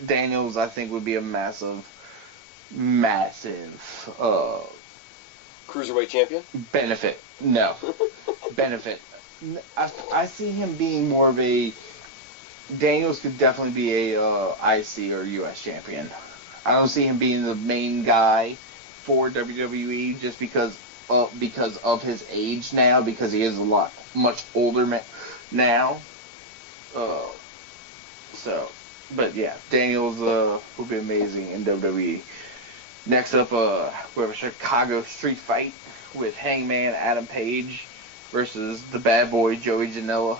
Daniels, I think, would be a massive Cruiserweight champion? Benefit. No. Benefit. I see him being more of a... Daniels could definitely be a IC or US champion. I don't see him being the main guy for WWE just because of his age now, because he is much older now. But yeah, Daniels will be amazing in WWE. Next up, we have a Chicago street fight with Hangman Adam Page versus the bad boy Joey Janela.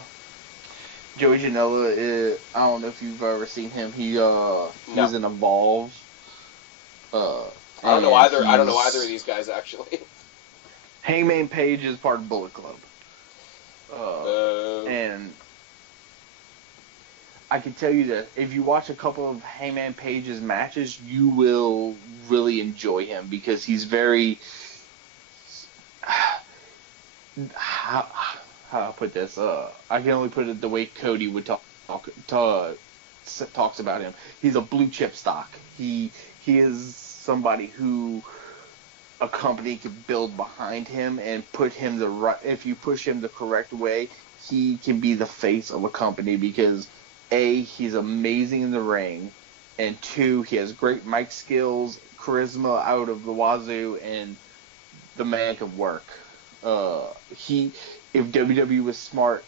Joey Janela is, I don't know if you've ever seen him. He was in Evolve. I don't know either of these guys actually. Hangman Page is part of Bullet Club. And I can tell you that if you watch a couple of Hangman Page's matches, you will really enjoy him because he's very... How I put this? I can only put it the way Cody would talks about him. He's a blue chip stock. He is somebody who a company could build behind him and put him if you push him the correct way, he can be the face of a company because A, he's amazing in the ring, and 2, he has great mic skills, charisma out of the wazoo, and the man can work. If WWE was smart,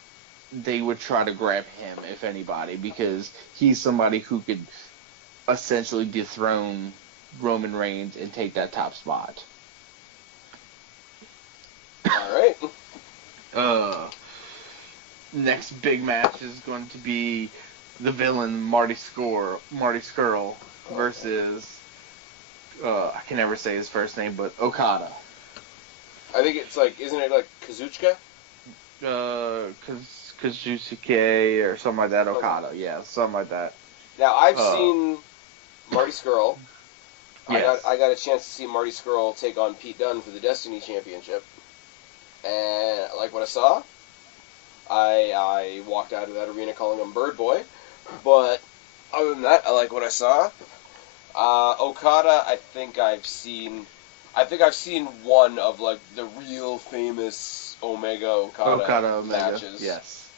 they would try to grab him, if anybody, because he's somebody who could essentially dethrone Roman Reigns and take that top spot. All right. Next big match is going to be the villain Marty Scurll versus I can never say his first name, but Okada. I think it's like, isn't it like Kazuchika? Kazuchika or something like that. Okada, yeah, something like that. Now I've seen Marty Scurll. Yes. I got a chance to see Marty Scurll take on Pete Dunne for the Destiny Championship, and I like what I saw. I walked out of that arena calling him Bird Boy, but other than that, I like what I saw. Okada, I think I've seen one of like the real famous Omega matches. Yes.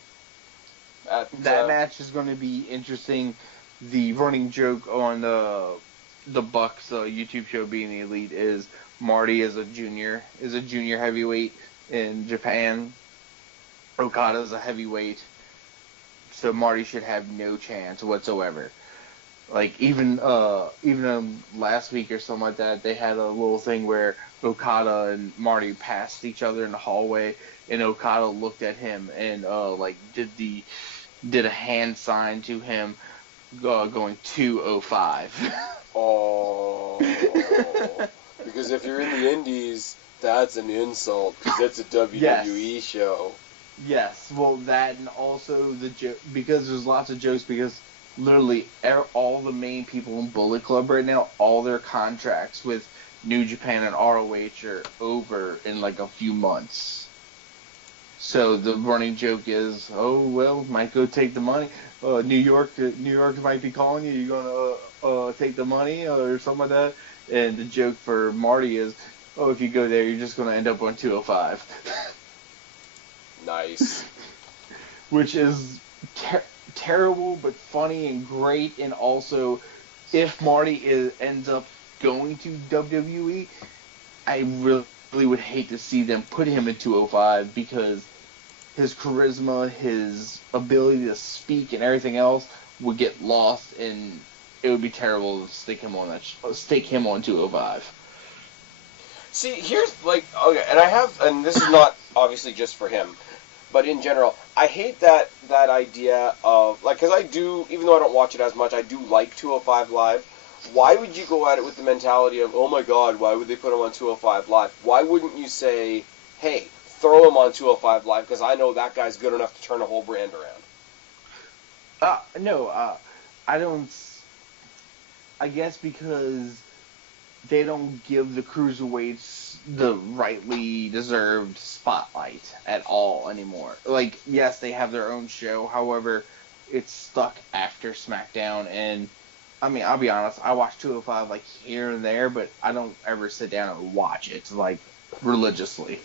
That match is going to be interesting. The running joke on the Bucks YouTube show Being the Elite is Marty is a junior heavyweight in Japan. Okada is a heavyweight, so Marty should have no chance whatsoever. Like even last week or something like that, they had a little thing where Okada and Marty passed each other in the hallway, and Okada looked at him and did a hand sign to him, going 205. Oh, because if you're in the Indies, that's an insult because it's a WWE show. Yes, well that and also the joke because there's lots of jokes because literally all the main people in Bullet Club right now, all their contracts with New Japan and ROH are over in like a few months. So the running joke is, oh well, might go take the money. New York might be calling you. You gonna take the money or something like that? And the joke for Marty is, oh, if you go there, you're just gonna end up on 205. Nice. Which is terrible, but funny and great. And also, if Marty ends up going to WWE, I really would hate to see them put him in 205 because his charisma, his ability to speak, and everything else would get lost, and it would be terrible to stick him on 205. See, here's like okay, and this is not obviously just for him, but in general, I hate that idea of like because I do, even though I don't watch it as much, I do like 205 Live. Why would you go at it with the mentality of, oh my God, why would they put him on 205 Live? Why wouldn't you say, hey, throw him on 205 Live because I know that guy's good enough to turn a whole brand around? I don't. I guess because they don't give the cruiserweights the rightly deserved spotlight at all anymore. Like, yes, they have their own show. However, it's stuck after SmackDown. And, I mean, I'll be honest, I watch 205, like, here and there, but I don't ever sit down and watch it, like, religiously.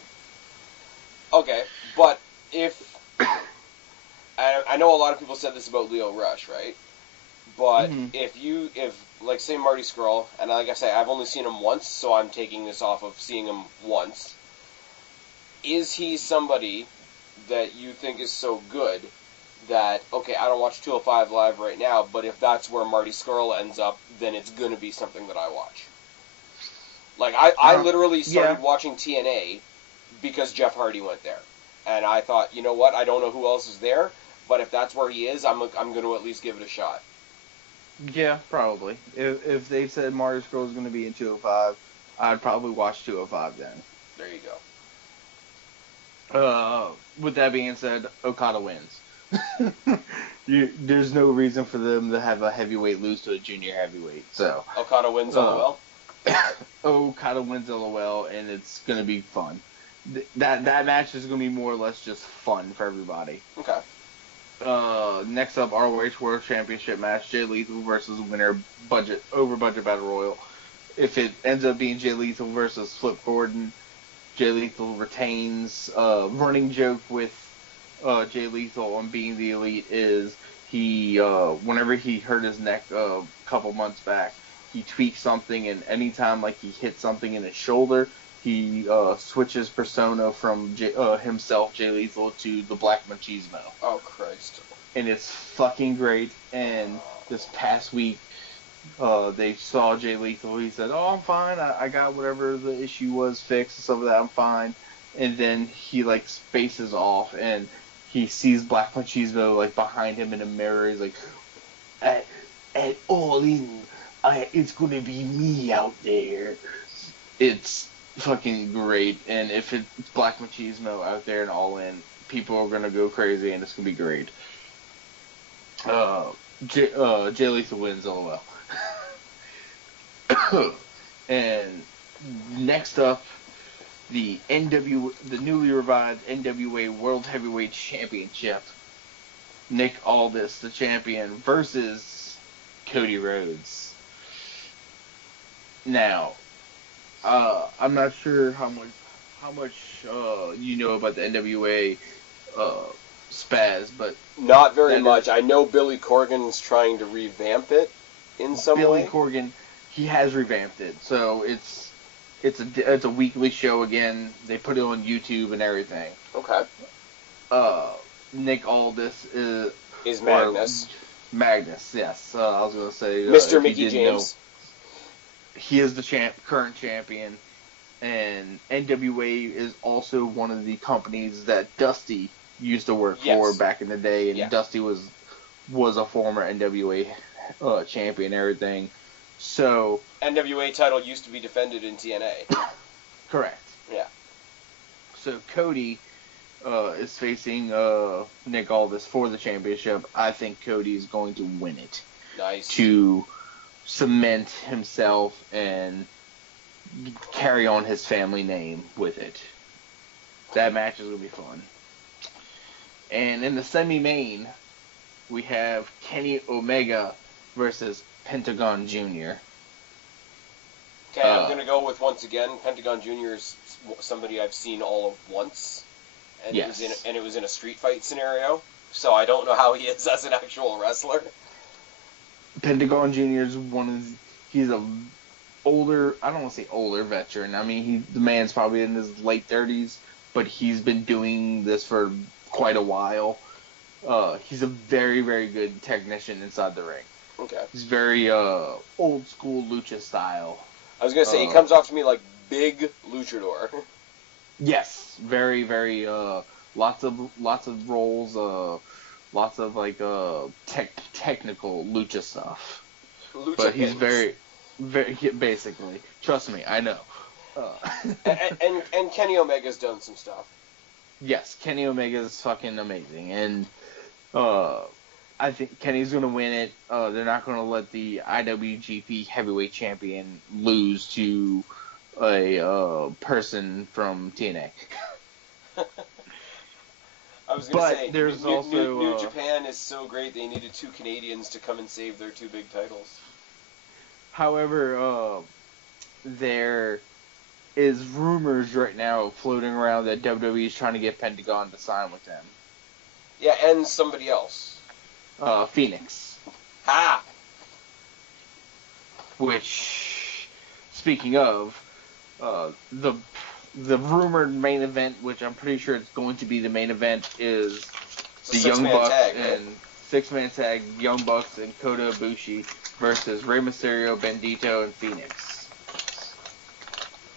Okay, but if... I know a lot of people said this about Leo Rush, right? But if like, say Marty Scurll, and like I say, I've only seen him once, so I'm taking this off of seeing him once. Is he somebody that you think is so good that, okay, I don't watch 205 Live right now, but if that's where Marty Scurll ends up, then it's going to be something that I watch? Like, I literally started watching TNA because Jeff Hardy went there. And I thought, you know what, I don't know who else is there, but if that's where he is, I'm going to at least give it a shot. Yeah, probably. If they said Marty Scurll is going to be in 205, I'd probably watch 205 then. There you go. With that being said, Okada wins. There's no reason for them to have a heavyweight lose to a junior heavyweight. So Okada wins LOL. Okada wins LOL, and it's gonna be fun. That match is gonna be more or less just fun for everybody. Okay. Next up, ROH World Championship match: Jay Lethal versus winner budget battle royal. If it ends up being Jay Lethal versus Flip Gordon, Jay Lethal retains. Running joke with Jay Lethal on being the Elite is he whenever he hurt his neck a couple months back, he tweaked something, and anytime like he hit something in his shoulder, he switches persona from himself, Jay Lethal, to the Black Machismo. Oh, Christ. And it's fucking great. And this past week, they saw Jay Lethal. He said, "Oh, I'm fine. I got whatever the issue was fixed and stuff like that. I'm fine." And then he like spaces off, and he sees Black Machismo like behind him in a mirror. He's like, "At All In, it's gonna be me out there." It's fucking great, and if it's Black Machismo out there and All In, people are gonna go crazy, and it's gonna be great. Jay Lethal wins, LOL. And next up, the newly revived NWA World Heavyweight Championship. Nick Aldis, the champion, versus Cody Rhodes. Now, I'm not sure how much you know about the NWA Spaz, but not very much. I know Billy Corgan's trying to revamp it in some way. Billy Corgan, he has revamped it, so it's a weekly show again. They put it on YouTube and everything. Okay. Nick Aldis is Magnus. Magnus, yes. I was gonna say Mr. Mickey James. He is the current champion, and NWA is also one of the companies that Dusty used to work for back in the day, and Dusty was a former NWA champion and everything. So NWA title used to be defended in TNA. Correct. Yeah. So Cody is facing Nick Aldis for the championship. I think Cody is going to win it. Nice. To cement himself and carry on his family name with it. That match is going to be fun. And in the semi-main, we have Kenny Omega versus Pentagon Jr. Okay, I'm going to go with, once again, Pentagon Jr. is somebody I've seen all of once. And yes. It was in a street fight scenario, so I don't know how he is as an actual wrestler. Pentagon Jr. is he's a older, I don't want to say older veteran. I mean, the man's probably in his late 30s, but he's been doing this for quite a while. He's a very, very good technician inside the ring. Okay. He's very old school lucha style. I was gonna say he comes off to me like big luchador. Yes, very, very lots of roles, lots of like technical lucha stuff. Lucha but he's pins. very, very basically. Trust me, I know. And Kenny Omega's done some stuff. Yes, Kenny Omega is fucking amazing, and I think Kenny's gonna win it. They're not gonna let the IWGP Heavyweight Champion lose to a person from TNA. I was gonna say, there's New Japan is so great they needed 2 Canadians to come and save their 2 big titles. However, there is rumors right now floating around that WWE is trying to get Pentagon to sign with them. Yeah, and somebody else. Phoenix. Ha! Which, speaking of, the rumored main event, which I'm pretty sure it's going to be the main event, is the Young Bucks and 6-man tag Young Bucks and Kota Ibushi versus Rey Mysterio, Bandito, and Phoenix.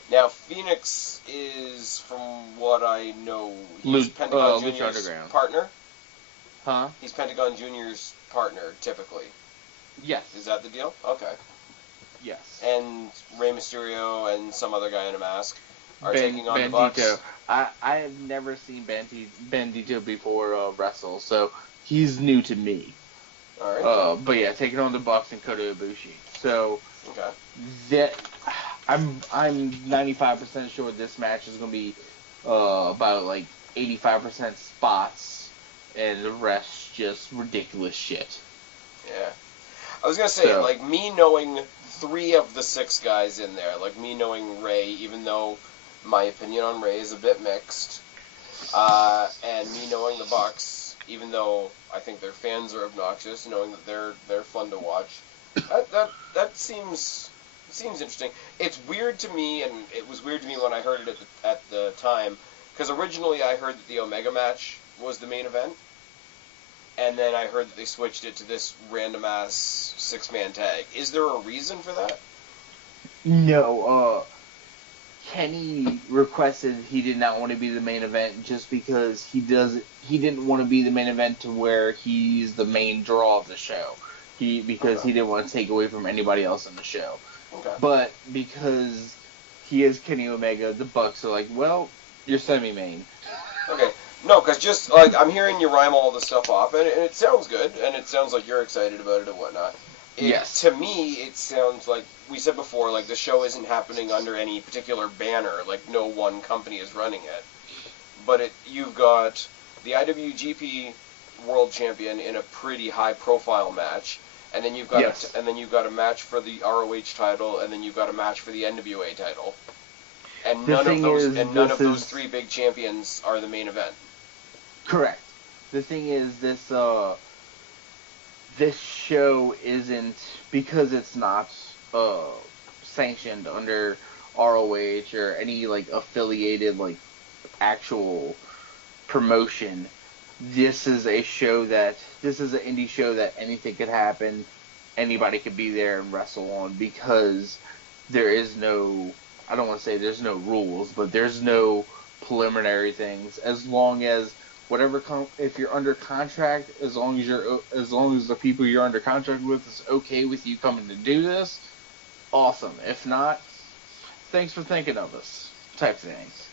Now, Phoenix is, from what I know, he's Pentagon Jr.'s partner. Huh? He's Pentagon Jr.'s partner, typically. Yes. Is that the deal? Okay. Yes. And Rey Mysterio and some other guy in a mask. are taking on the Bucks. Bandito. I have never seen Bandito before wrestle, so he's new to me. All right. But yeah, taking on the Bucks and Kota Ibushi. So Okay. that I'm 95% sure this match is gonna be about like 85% spots and the rest just ridiculous shit. Yeah. I was gonna say, So- like, me knowing 3 of the 6 guys in there, like me knowing Ray, even though my opinion on Ray is a bit mixed, and me knowing the Bucks, even though I think their fans are obnoxious, knowing that they're fun to watch, that seems interesting. It's weird to me, and it was weird to me when I heard it at the time, because originally I heard that the Omega match was the main event, and then I heard that they switched it to this random-ass 6-man tag. Is there a reason for that? No, Kenny requested he did not want to be the main event just because he didn't want to be the main event to where he's the main draw of the show. Because he didn't want to take away from anybody else in the show. Okay. But because he is Kenny Omega, the Bucks are like, well, you're semi-main. Okay. No, because just, like, I'm hearing you rhyme all this stuff off, and it sounds good, and it sounds like you're excited about it and whatnot. Yes. To me, it sounds like, we said before, like, the show isn't happening under any particular banner, like, no one company is running it. But you've got the IWGP World Champion in a pretty high-profile match, and then you've got a match for the ROH title, and then you've got a match for the NWA title. And none of those 3 big champions are the main event. Correct. The thing is, this show isn't, because it's not sanctioned under ROH or any like affiliated like actual promotion. This is an indie show that anything could happen. Anybody could be there and wrestle on, because there is no, I don't want to say there's no rules, but there's no preliminary things. As long as if you're under contract, as long as the people you're under contract with is okay with you coming to do this, awesome. If not, thanks for thinking of us, type things.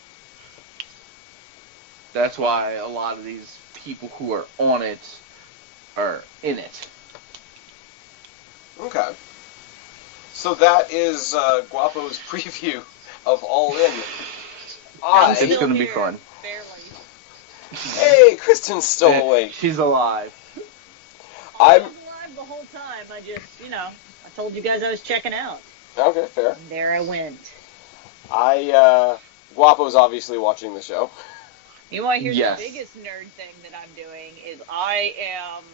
That's why a lot of these people who are on it are in it. Okay. So that is Guapo's preview of All In. It's going to be fun. Barely. Hey, Kristen's still awake. She's alive. I was alive the whole time. I just, I told you guys I was checking out. Okay, fair. And there I went. Guapo's obviously watching the show. You want to hear Yes. the biggest nerd thing that I'm doing is I am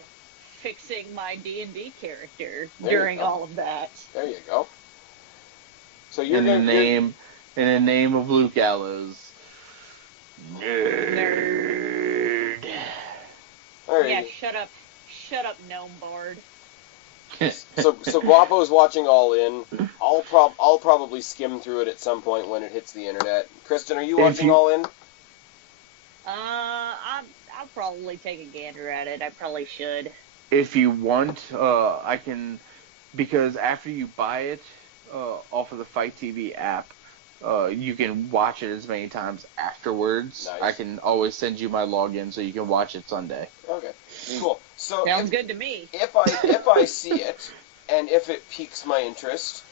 fixing my D&D character during all of that. There you go. So you're in the name of Luke Gallows. Nerd. All right. Yeah, shut up, gnome bard. So Guapo's watching All In. I'll probably skim through it at some point when it hits the internet. Kristen, are you watching All In? I'll probably take a gander at it. I probably should. If you want, I can, because after you buy it off of the Fight TV app, you can watch it as many times afterwards. Nice. I can always send you my login so you can watch it Sunday. Okay, cool. So Sounds good to me. If I see it, and if it piques my interest,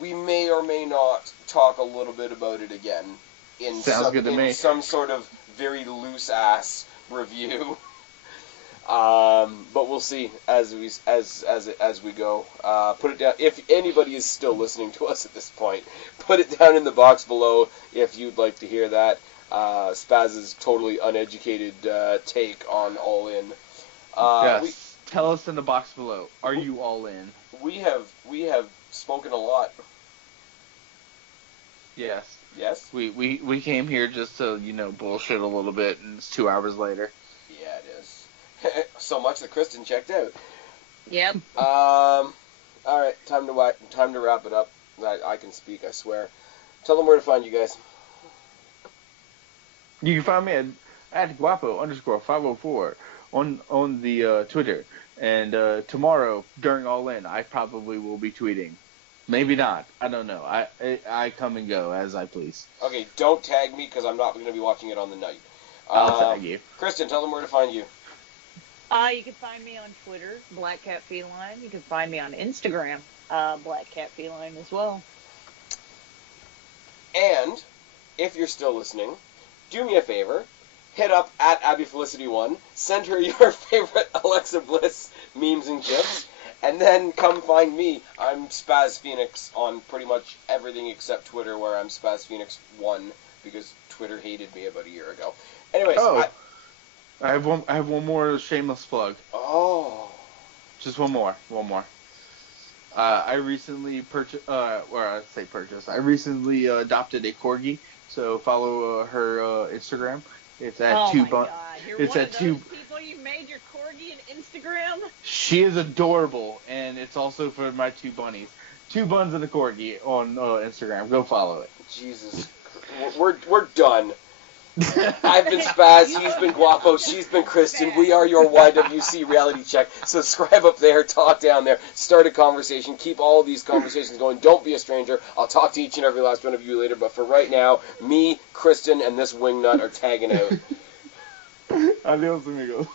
we may or may not talk a little bit about it again in some sort of very loose ass review. But we'll see as we go. Put it down if anybody is still listening to us at this point. Put it down in the box below if you'd like to hear that. Spaz's totally uneducated take on All In. Yes. Tell us in the box below. Are you all in? We have spoken a lot. Yes. Yes. We came here just to bullshit a little bit, and it's 2 hours later. Yeah, it is. So much that Kristen checked out. Yep. All right, time to wrap it up. I can speak, I swear. Tell them where to find you guys. You can find me at Guapo_504 on the Twitter. And tomorrow during All In, I probably will be tweeting. Maybe not. I don't know. I come and go as I please. Okay, don't tag me because I'm not going to be watching it on the night. I'll tag you. Kristen, tell them where to find you. You can find me on Twitter, Black Cat Feline. You can find me on Instagram, Black Cat Feline as well. And if you're still listening, do me a favor. Hit up at AbbyFelicity1. Send her your favorite Alexa Bliss memes and gifs. And then come find me. I'm Spaz Phoenix on pretty much everything except Twitter, where I'm Spaz Phoenix 1 because Twitter hated me about a year ago. Anyways, I have one more shameless plug. Oh. Just one more. I recently purchased. I recently adopted a corgi. So follow her Instagram. It's at two buns. It's at two. People, you made your corgi an Instagram. She is adorable, and it's also for my two bunnies. 2 buns and a corgi on Instagram. Go follow it. Jesus, we're done. I've been Spaz, he's been Guapo, she's been Kristen. We are your YWC reality check. Subscribe up there, talk down there, start a conversation, keep all of these conversations going. Don't be a stranger. I'll talk to each and every last one of you later, but for right now, me, Kristen, and this wingnut are tagging out. Adios, amigos.